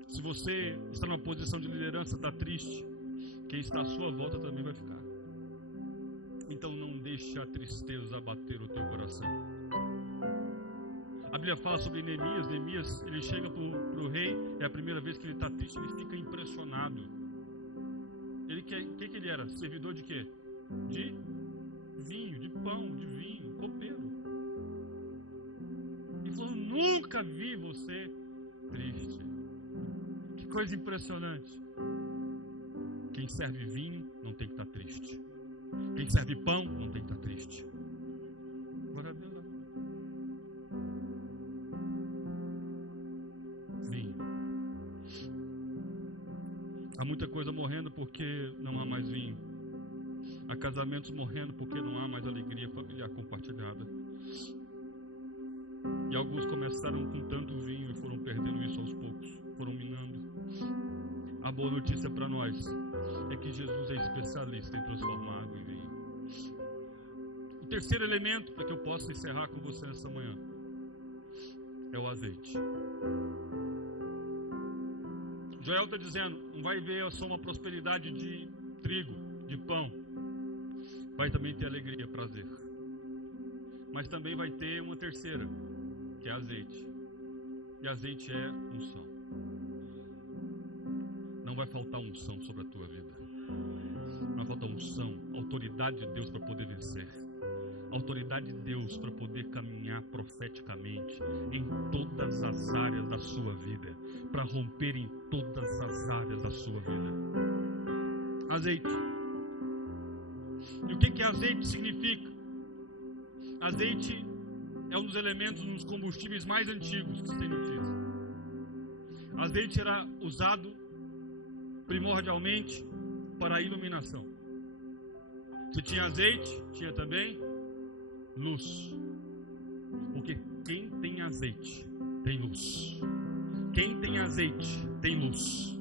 Se você está numa posição de liderança, está triste, quem está à sua volta também vai ficar. Então não deixe a tristeza abater o teu coração. A Bíblia fala sobre Neemias. Neemias, ele chega para o rei, é a primeira vez que ele está triste, ele fica impressionado. Ele quer, o que ele era? Servidor de quê? De vinho, de pão, de vinho, copeiro. Ele falou, nunca vi você triste. Que coisa impressionante. Quem serve vinho não tem que estar triste. Quem serve pão não tem que estar triste. Glória a Deus. Vinho. Há muita coisa morrendo porque não há mais vinho. Há casamentos morrendo porque não há mais alegria familiar compartilhada. E alguns começaram com tanto vinho e foram perdendo isso aos poucos, foram minando. A boa notícia para nós é que Jesus é especialista em transformar água em vinho. O terceiro elemento, para que eu possa encerrar com você nessa manhã, é o azeite. Joel está dizendo, não vai ver só uma prosperidade de trigo, de pão. Vai também ter alegria, prazer. Mas também vai ter uma terceira, que é azeite. E azeite é unção. Não vai faltar unção sobre a tua vida. Não vai faltar unção, autoridade de Deus para poder vencer. Autoridade de Deus para poder caminhar profeticamente em todas as áreas da sua vida. Para romper em todas as áreas da sua vida. Azeite. E o que azeite significa? Azeite é um dos elementos, um dos combustíveis mais antigos que se tem notícia. Azeite era usado primordialmente para a iluminação. Se tinha azeite, tinha também luz. Porque quem tem azeite, tem luz. Quem tem azeite, tem luz.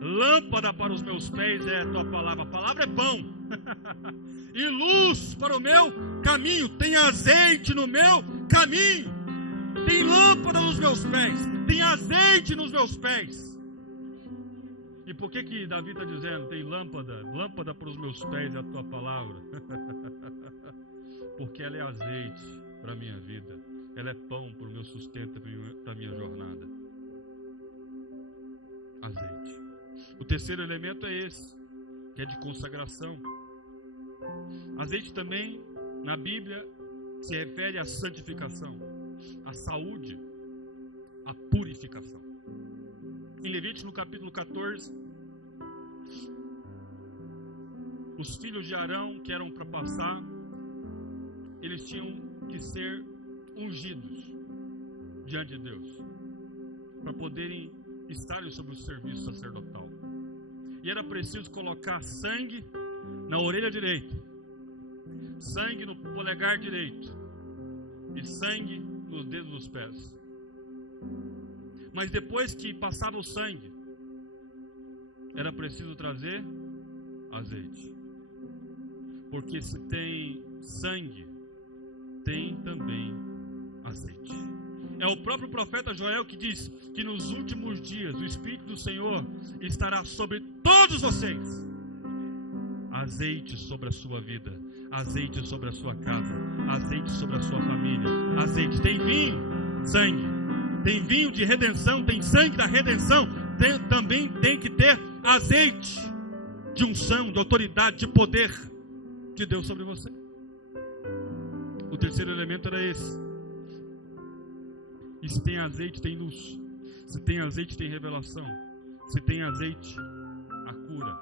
Lâmpada para os meus pés é a tua palavra. A palavra é pão. E luz para o meu caminho. Tem azeite no meu caminho. Tem lâmpada nos meus pés. Tem azeite nos meus pés. E por que Davi está dizendo, tem lâmpada para os meus pés é a tua palavra? Porque ela é azeite para a minha vida. Ela é pão para o meu sustento da minha jornada. Azeite. O terceiro elemento é esse, que é de consagração. Azeite também, na Bíblia, se refere à santificação, à saúde, à purificação. Em Levítico, no capítulo 14, os filhos de Arão, que eram para passar, eles tinham que ser ungidos diante de Deus, para poderem estarem sob o serviço sacerdotal. E era preciso colocar sangue na orelha direita, sangue no polegar direito, e sangue nos dedos dos pés. Mas depois que passava o sangue, era preciso trazer azeite. Porque se tem sangue, tem também azeite. É o próprio profeta Joel que diz que nos últimos dias o Espírito do Senhor estará sobre todos vocês. Azeite sobre a sua vida, azeite sobre a sua casa, azeite sobre a sua família. Azeite, tem vinho, sangue. Tem vinho de redenção, tem sangue da redenção. Também tem que ter azeite de unção, de autoridade, de poder de Deus sobre você. O terceiro elemento era esse. E se tem azeite, tem luz. Se tem azeite, tem revelação. Se tem azeite, a cura.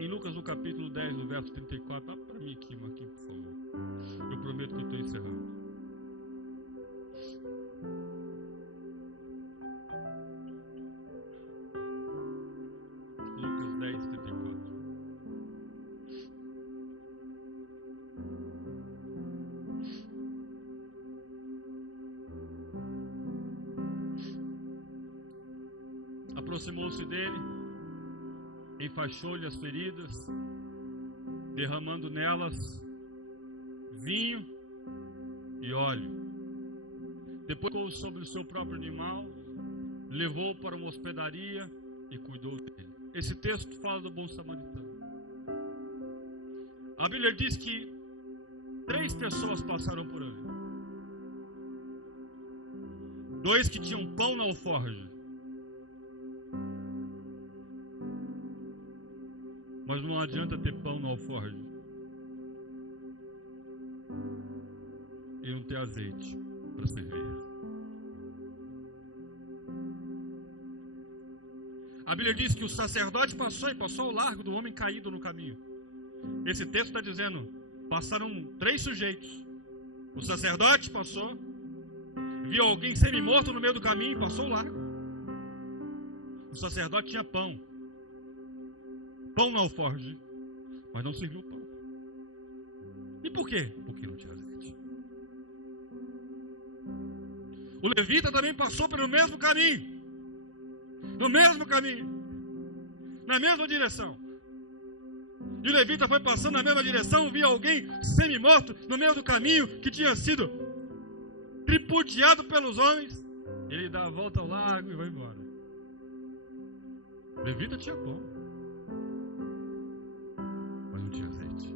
Em Lucas, no capítulo 10, no verso 34, dá para mim aqui, Marquinhos, por favor. Eu prometo que estou encerrando. Lucas 10, 34. Aproximou-se dele, enfaixou-lhe as feridas, derramando nelas vinho e óleo. Depois colocou sobre o seu próprio animal, levou-o para uma hospedaria e cuidou dele. Esse texto fala do bom samaritano. A Bíblia diz que 3 pessoas passaram por ali. 2 que tinham pão na alforge. Mas não adianta ter pão no alforge e não ter azeite para servir. A Bíblia diz que o sacerdote passou e passou ao largo do homem caído no caminho. Esse texto está dizendo, passaram 3 sujeitos. O sacerdote passou, viu alguém semi-morto no meio do caminho e passou ao largo. O sacerdote tinha pão na alforge, mas não serviu o pão. E por quê? Porque não tinha azeite. O levita também passou pelo mesmo caminho, no mesmo caminho, na mesma direção. E o levita foi passando na mesma direção, viu alguém semi-morto no meio do caminho, que tinha sido tripudiado pelos homens. Ele dá a volta ao largo e vai embora. O levita tinha pão, mas não tinha azeite.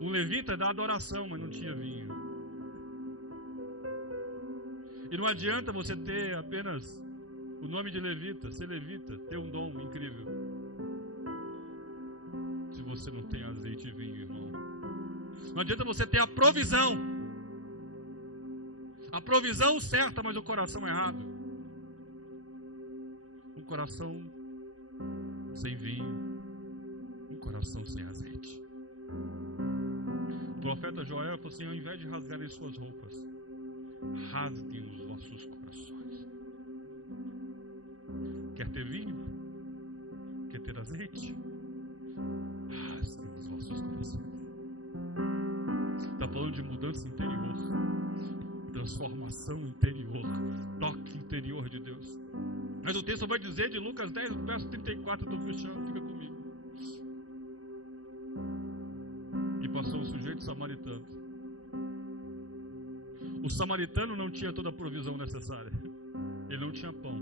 O levita dá adoração, mas não tinha vinho. E não adianta você ter apenas o nome de levita, ser levita, ter um dom incrível, se você não tem azeite e vinho, irmão. Não adianta você ter a provisão certa, mas o coração errado. Um coração sem vinho, um coração sem azeite. O profeta Joel falou assim, ao invés de rasgarem suas roupas, rasguem os vossos corações. Quer ter vinho? Quer ter azeite? Rasguem os vossos corações. Está falando de mudança interior, transformação interior, toque interior de Deus. Mas o texto vai dizer de Lucas 10, verso 34, estou fechando, fica comigo. E passou um sujeito samaritano. O samaritano não tinha toda a provisão necessária. Ele não tinha pão.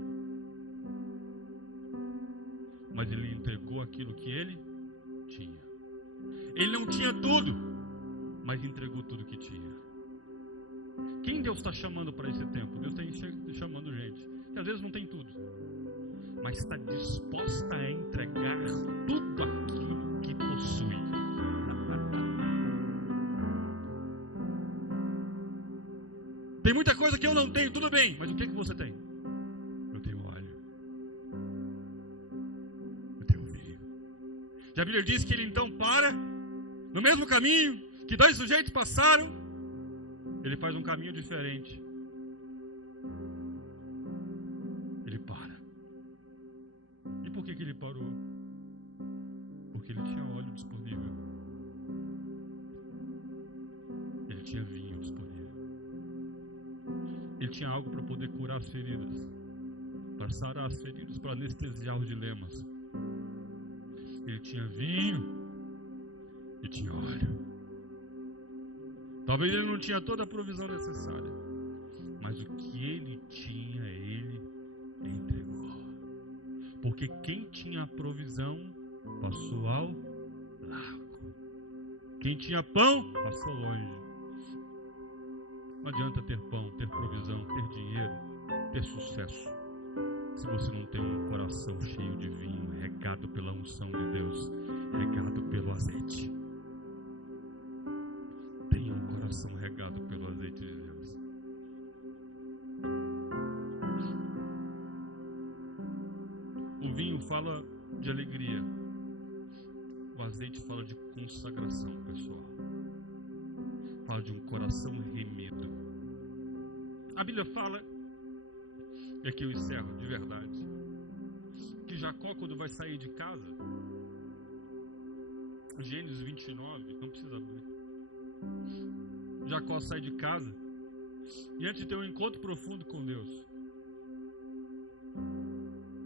Mas ele entregou aquilo que ele tinha. Ele não tinha tudo, mas entregou tudo que tinha. Quem Deus está chamando para esse tempo? Deus está chamando gente que às vezes não tem tudo, mas está disposta a entregar tudo aquilo que possui. Tem muita coisa que eu não tenho, tudo bem, mas o que você tem? Eu tenho óleo, eu tenho vinho. Já a Bíblia diz que ele então para no mesmo caminho que 2 sujeitos passaram. Ele faz um caminho diferente. Ele para. E por que ele parou? Porque ele tinha óleo disponível. tinha vinho disponível. Ele tinha algo para poder curar as feridas, para sarar as feridas, para anestesiar os dilemas. Ele tinha vinho e tinha óleo. Talvez ele não tinha toda a provisão necessária, mas o que ele tinha, ele entregou. Porque quem tinha a provisão passou ao largo. Quem tinha pão passou longe. Não adianta ter pão, ter provisão, ter dinheiro, ter sucesso, se você não tem um coração cheio de vinho, regado pela unção de Deus, regado pelo azeite. Tenha um coração regado pelo azeite de Deus. O vinho fala de alegria, o azeite fala de consagração pessoal, fala de um coração remido. A Bíblia fala, e aqui eu encerro de verdade, que Jacó, quando vai sair de casa, Gênesis 29, não precisa abrir, Jacó sai de casa e antes de ter um encontro profundo com Deus,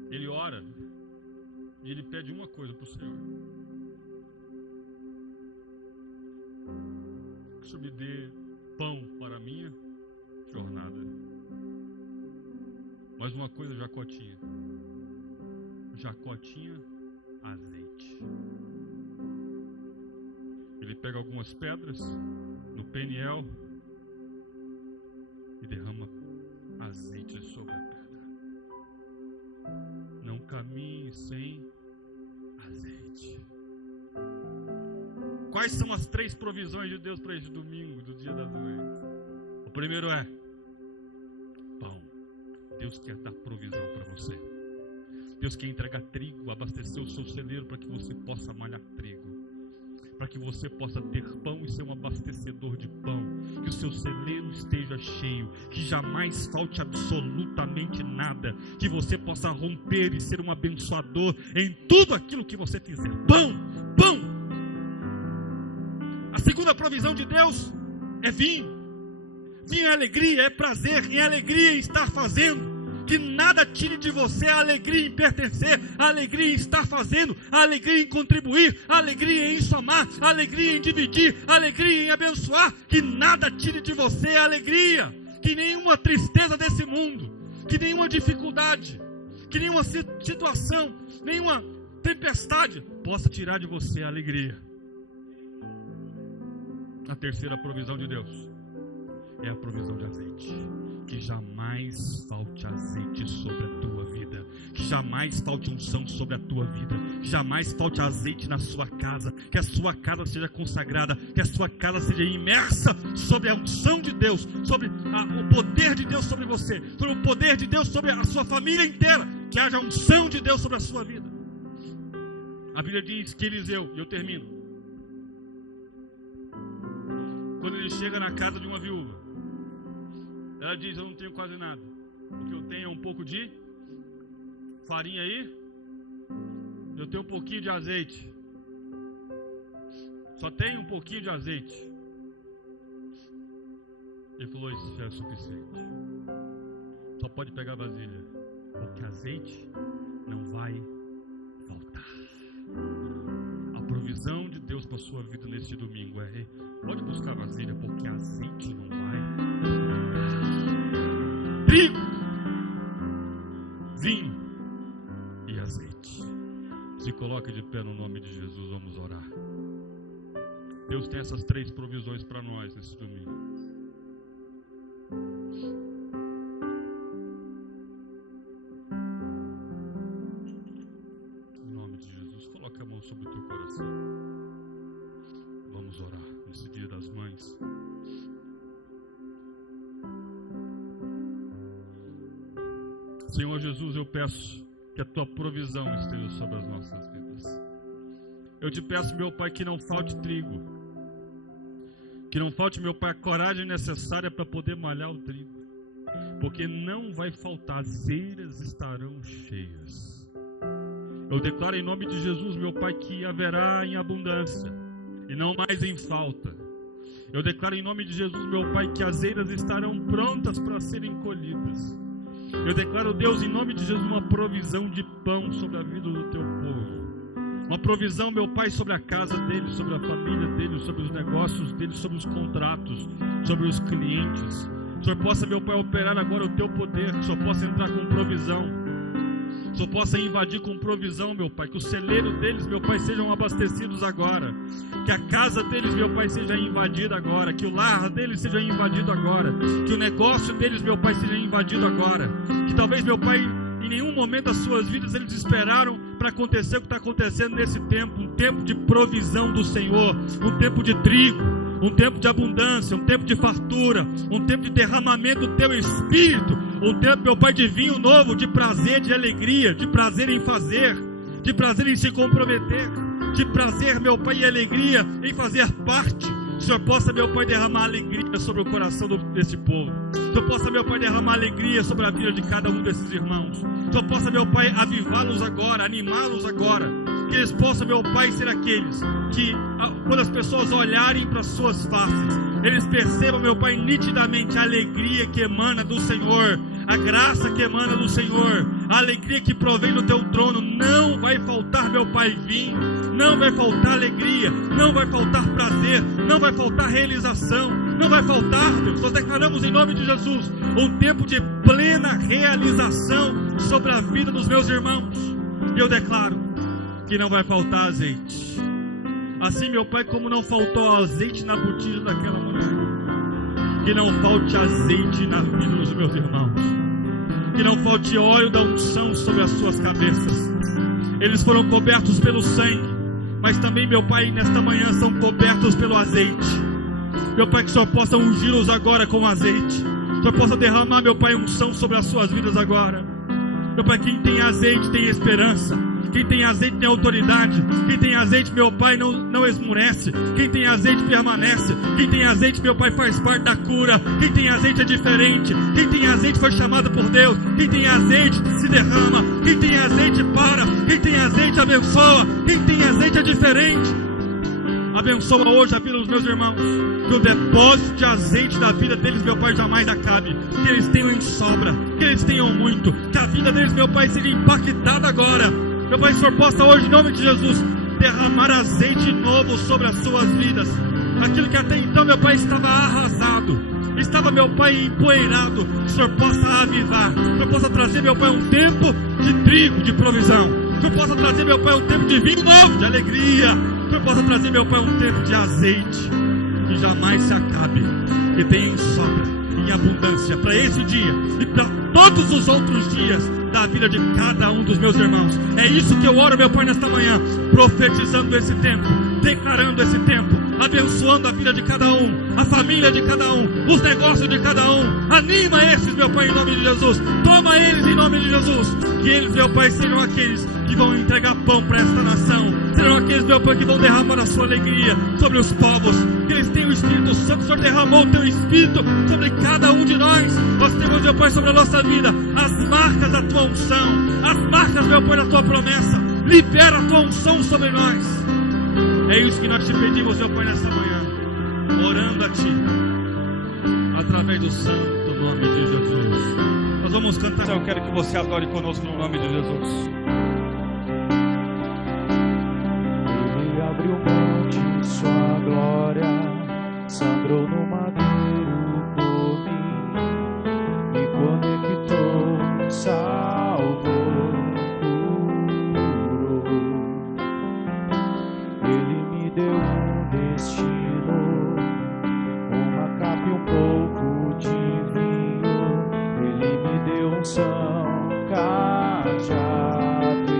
ele ora e ele pede uma coisa para o Senhor: que o Senhor me dê pão para a minha jornada. Mas uma coisa Jacó tinha azeite. Ele pega algumas pedras no Peniel e derrama azeite sobre a pedra. Não caminhe sem azeite. Quais são as 3 provisões de Deus para esse domingo, do Dia das Mães? O primeiro é pão. Deus quer dar provisão para você. Deus quer entregar trigo, abastecer o seu celeiro para que você possa malhar trigo, para que você possa ter pão e ser um abastecedor de pão, que o seu celeiro esteja cheio, que jamais falte absolutamente nada, que você possa romper e ser um abençoador em tudo aquilo que você fizer. Pão, pão. A segunda provisão de Deus é vinho. Vinho é alegria, é prazer, em alegria em estar fazendo. Que nada tire de você a alegria em pertencer, a alegria em estar fazendo, a alegria em contribuir, a alegria em somar, a alegria em dividir, a alegria em abençoar. Que nada tire de você a alegria. Que nenhuma tristeza desse mundo, que nenhuma dificuldade, que nenhuma situação, nenhuma tempestade possa tirar de você a alegria. A terceira provisão de Deus é a provisão de azeite. Que jamais falte azeite sobre a tua vida, que jamais falte unção sobre a tua vida, que jamais falte azeite na sua casa, que a sua casa seja consagrada, que a sua casa seja imersa sobre a unção de Deus, sobre o poder de Deus sobre você, sobre o poder de Deus sobre a sua família inteira, que haja unção de Deus sobre a sua vida. A Bíblia diz que Eliseu, e eu termino, quando ele chega na casa de uma viúva, ela diz: eu não tenho quase nada, o que eu tenho é um pouco de farinha aí, eu tenho um pouquinho de azeite, só tenho um pouquinho de azeite. Ele falou: isso já é suficiente, só pode pegar a vasilha, porque azeite não vai faltar. A provisão de Deus para a sua vida nesse domingo é: pode buscar a vasilha, porque azeite não vai faltar. Trigo, vinho e azeite. Se coloque de pé no nome de Jesus, vamos orar. Deus tem essas 3 provisões para nós nesse domingo. Em nome de Jesus, coloque a mão sobre o teu coração. Vamos orar nesse Dia das Mães. Senhor Jesus, eu peço que a tua provisão esteja sobre as nossas vidas. Eu te peço, meu Pai, que não falte trigo, que não falte, meu Pai, a coragem necessária para poder malhar o trigo, porque não vai faltar, as eiras estarão cheias. Eu declaro em nome de Jesus, meu Pai, que haverá em abundância e não mais em falta. Eu declaro em nome de Jesus, meu Pai, que as eiras estarão prontas para serem colhidas. Eu declaro, Deus, em nome de Jesus, uma provisão de pão sobre a vida do teu povo. Uma provisão, meu Pai, sobre a casa deles, sobre a família deles, sobre os negócios deles, sobre os contratos, sobre os clientes. Que o Senhor possa, meu Pai, operar agora o teu poder, que o Senhor possa entrar com provisão, que o Senhor possa invadir com provisão, meu Pai, que o celeiro deles, meu Pai, sejam abastecidos agora, que a casa deles, meu Pai, seja invadida agora, que o lar deles seja invadido agora, que o negócio deles, meu Pai, seja invadido agora, que talvez, meu Pai, em nenhum momento das suas vidas eles esperaram para acontecer o que está acontecendo nesse tempo, um tempo de provisão do Senhor, um tempo de trigo, um tempo de abundância, um tempo de fartura, um tempo de derramamento do teu Espírito, um tempo, meu Pai, de vinho novo, de prazer, de alegria, de prazer em fazer, de prazer em se comprometer, de prazer, meu Pai, e alegria em fazer parte. Que o Senhor possa, meu Pai, derramar alegria sobre o coração desse povo. Que o Senhor possa, meu Pai, derramar alegria sobre a vida de cada um desses irmãos. Que o Senhor possa, meu Pai, avivá-los agora, animá-los agora. Que eles possam, meu Pai, ser aqueles que, quando as pessoas olharem para as suas faces, eles percebam, meu Pai, nitidamente a alegria que emana do Senhor, a graça que emana do Senhor, a alegria que provém do teu trono. Não vai faltar, meu Pai, vinho, não vai faltar alegria, não vai faltar prazer, não vai faltar realização, não vai faltar, Deus. Nós declaramos em nome de Jesus um tempo de plena realização sobre a vida dos meus irmãos. E eu declaro que não vai faltar azeite. Assim, meu Pai, como não faltou azeite na botija daquela mulher, que não falte azeite na vida dos meus irmãos, que não falte óleo da unção sobre as suas cabeças. Eles foram cobertos pelo sangue, mas também, meu Pai, nesta manhã são cobertos pelo azeite. Meu Pai, que o Senhor possa ungí-los agora com azeite. Que o Senhor possa derramar, meu Pai, unção sobre as suas vidas agora. Meu Pai, quem tem azeite tem esperança. Quem tem azeite tem autoridade. Quem tem azeite, meu Pai, não esmurece. Quem tem azeite permanece. Quem tem azeite, meu Pai, faz parte da cura. Quem tem azeite é diferente. Quem tem azeite foi chamado por Deus. Quem tem azeite se derrama. Quem tem azeite para. Quem tem azeite abençoa. Quem tem azeite é diferente. Abençoa hoje a vida dos meus irmãos. Que o depósito de azeite da vida deles, meu Pai, jamais acabe. Que eles tenham em sobra. Que eles tenham muito. Que a vida deles, meu Pai, seja impactada agora. Meu Pai, o Senhor possa hoje, em nome de Jesus, derramar azeite novo sobre as suas vidas. Aquilo que até então, meu Pai, estava arrasado, estava, meu Pai, empoeirado, que o Senhor possa avivar. Que o Senhor possa trazer, meu Pai, um tempo de trigo, de provisão. Que o Senhor possa trazer, meu Pai, um tempo de vinho novo, de alegria. Que o Senhor possa trazer, meu Pai, um tempo de azeite que jamais se acabe, que tenha em sobra, em abundância, para esse dia e para todos os outros dias da vida de cada um dos meus irmãos. É isso que eu oro, meu Pai, nesta manhã, profetizando esse tempo, declarando esse tempo, abençoando a vida de cada um, a família de cada um, os negócios de cada um. Anima esses, meu Pai, em nome de Jesus. Toma eles em nome de Jesus. Que eles, meu Pai, sejam aqueles que vão entregar pão para esta nação. Serão aqueles, meu Pai, que vão derramar a sua alegria sobre os povos. Que eles tenham o Espírito Santo. O Senhor derramou o teu Espírito sobre cada um de nós. Nós temos, meu Pai, sobre a nossa vida as marcas da tua unção, as marcas, meu Pai, da tua promessa. Libera a tua unção sobre nós. É isso que nós te pedimos, meu Pai, nesta manhã, orando a ti através do santo nome de Jesus. Nós vamos cantar. Eu quero que você adore conosco no nome de Jesus. Ele abriu mão de sua glória, sangrou no madeiro por mim, me conectou, salvou, curou. Ele me deu um destino, uma capa e um pouco de vinho. Ele me deu unção, cajado e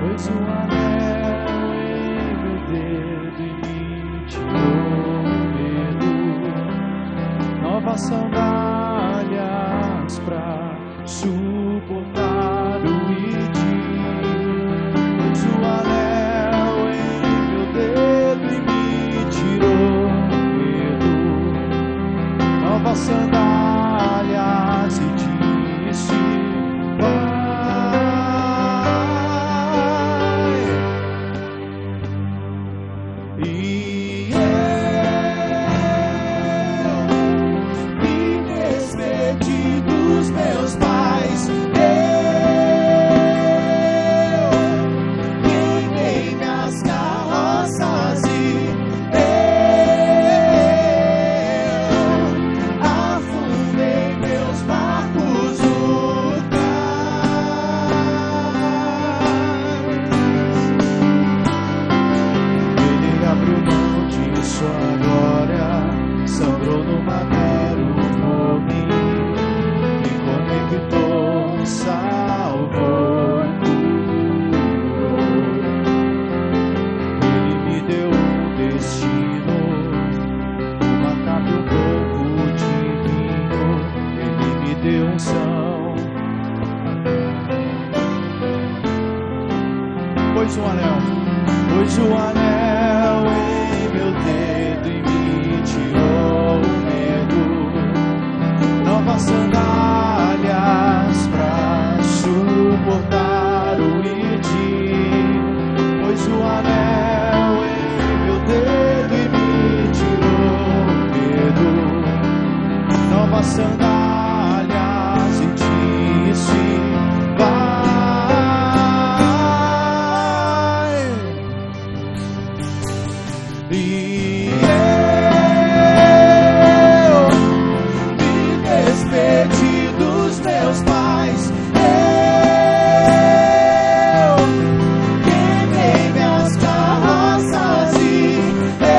pôs um anel em meu dedo e me tirou medo. Nova sandália deu unção. Pôs um anel em meu dedo e me tirou o medo. Novas sandálias pra suportar o ir-dir. Pôs o anel em meu dedo e me tirou o medo. Novas sandálias e disse: vai. E eu me despedi dos meus pais. Eu queimei minhas carroças e eu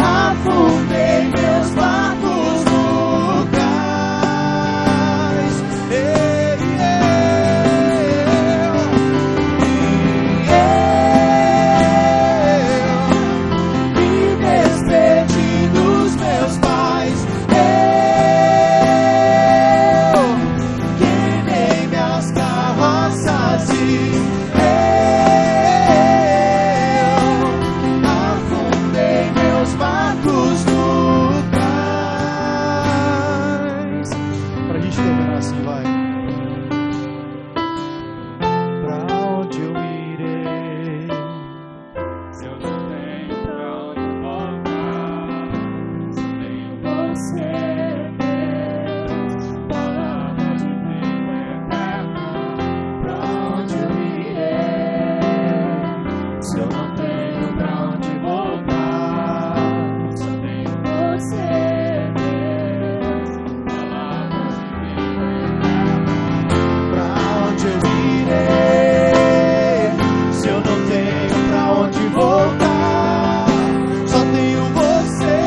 afundei meus barcos no cais. Me despedi dos meus pais. Eu queimei minhas carroças e eu afundei meus barcos no cais. Pra gente terminar assim, vai. Pra onde eu irei? Se eu não tenho pra onde voltar, se tenho você, Deus, palavras de vida eterna. Pra onde eu irei? Se eu não tenho pra onde voltar, só tenho você, Deus, palavras de vida eterna. Pra onde eu irei? Se eu não tenho pra onde voltar, só tenho você,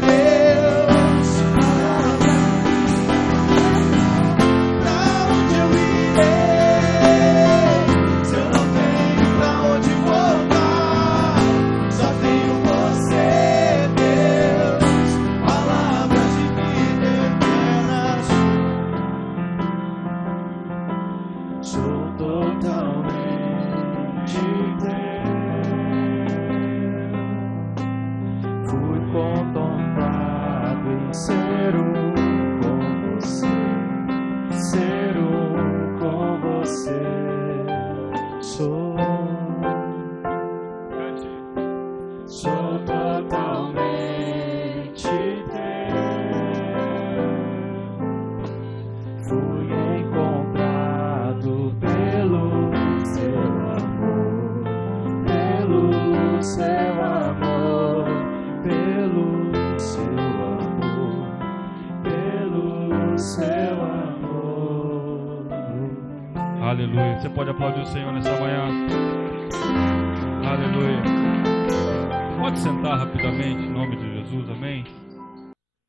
Deus. Pra onde eu irei? Se eu não tenho pra onde voltar, só tenho você, Deus. Palavras de vida eternas. Sou totalmente teu. Fui contemplado em ser um com você, ser um com você. Sou totalmente teu. Fui encontrado pelo seu amor, pelo seu amor, pelo seu amor, pelo seu amor. Aleluia. Você pode aplaudir o Senhor nessa manhã. Aleluia. Pode sentar rapidamente, em nome de Jesus, amém.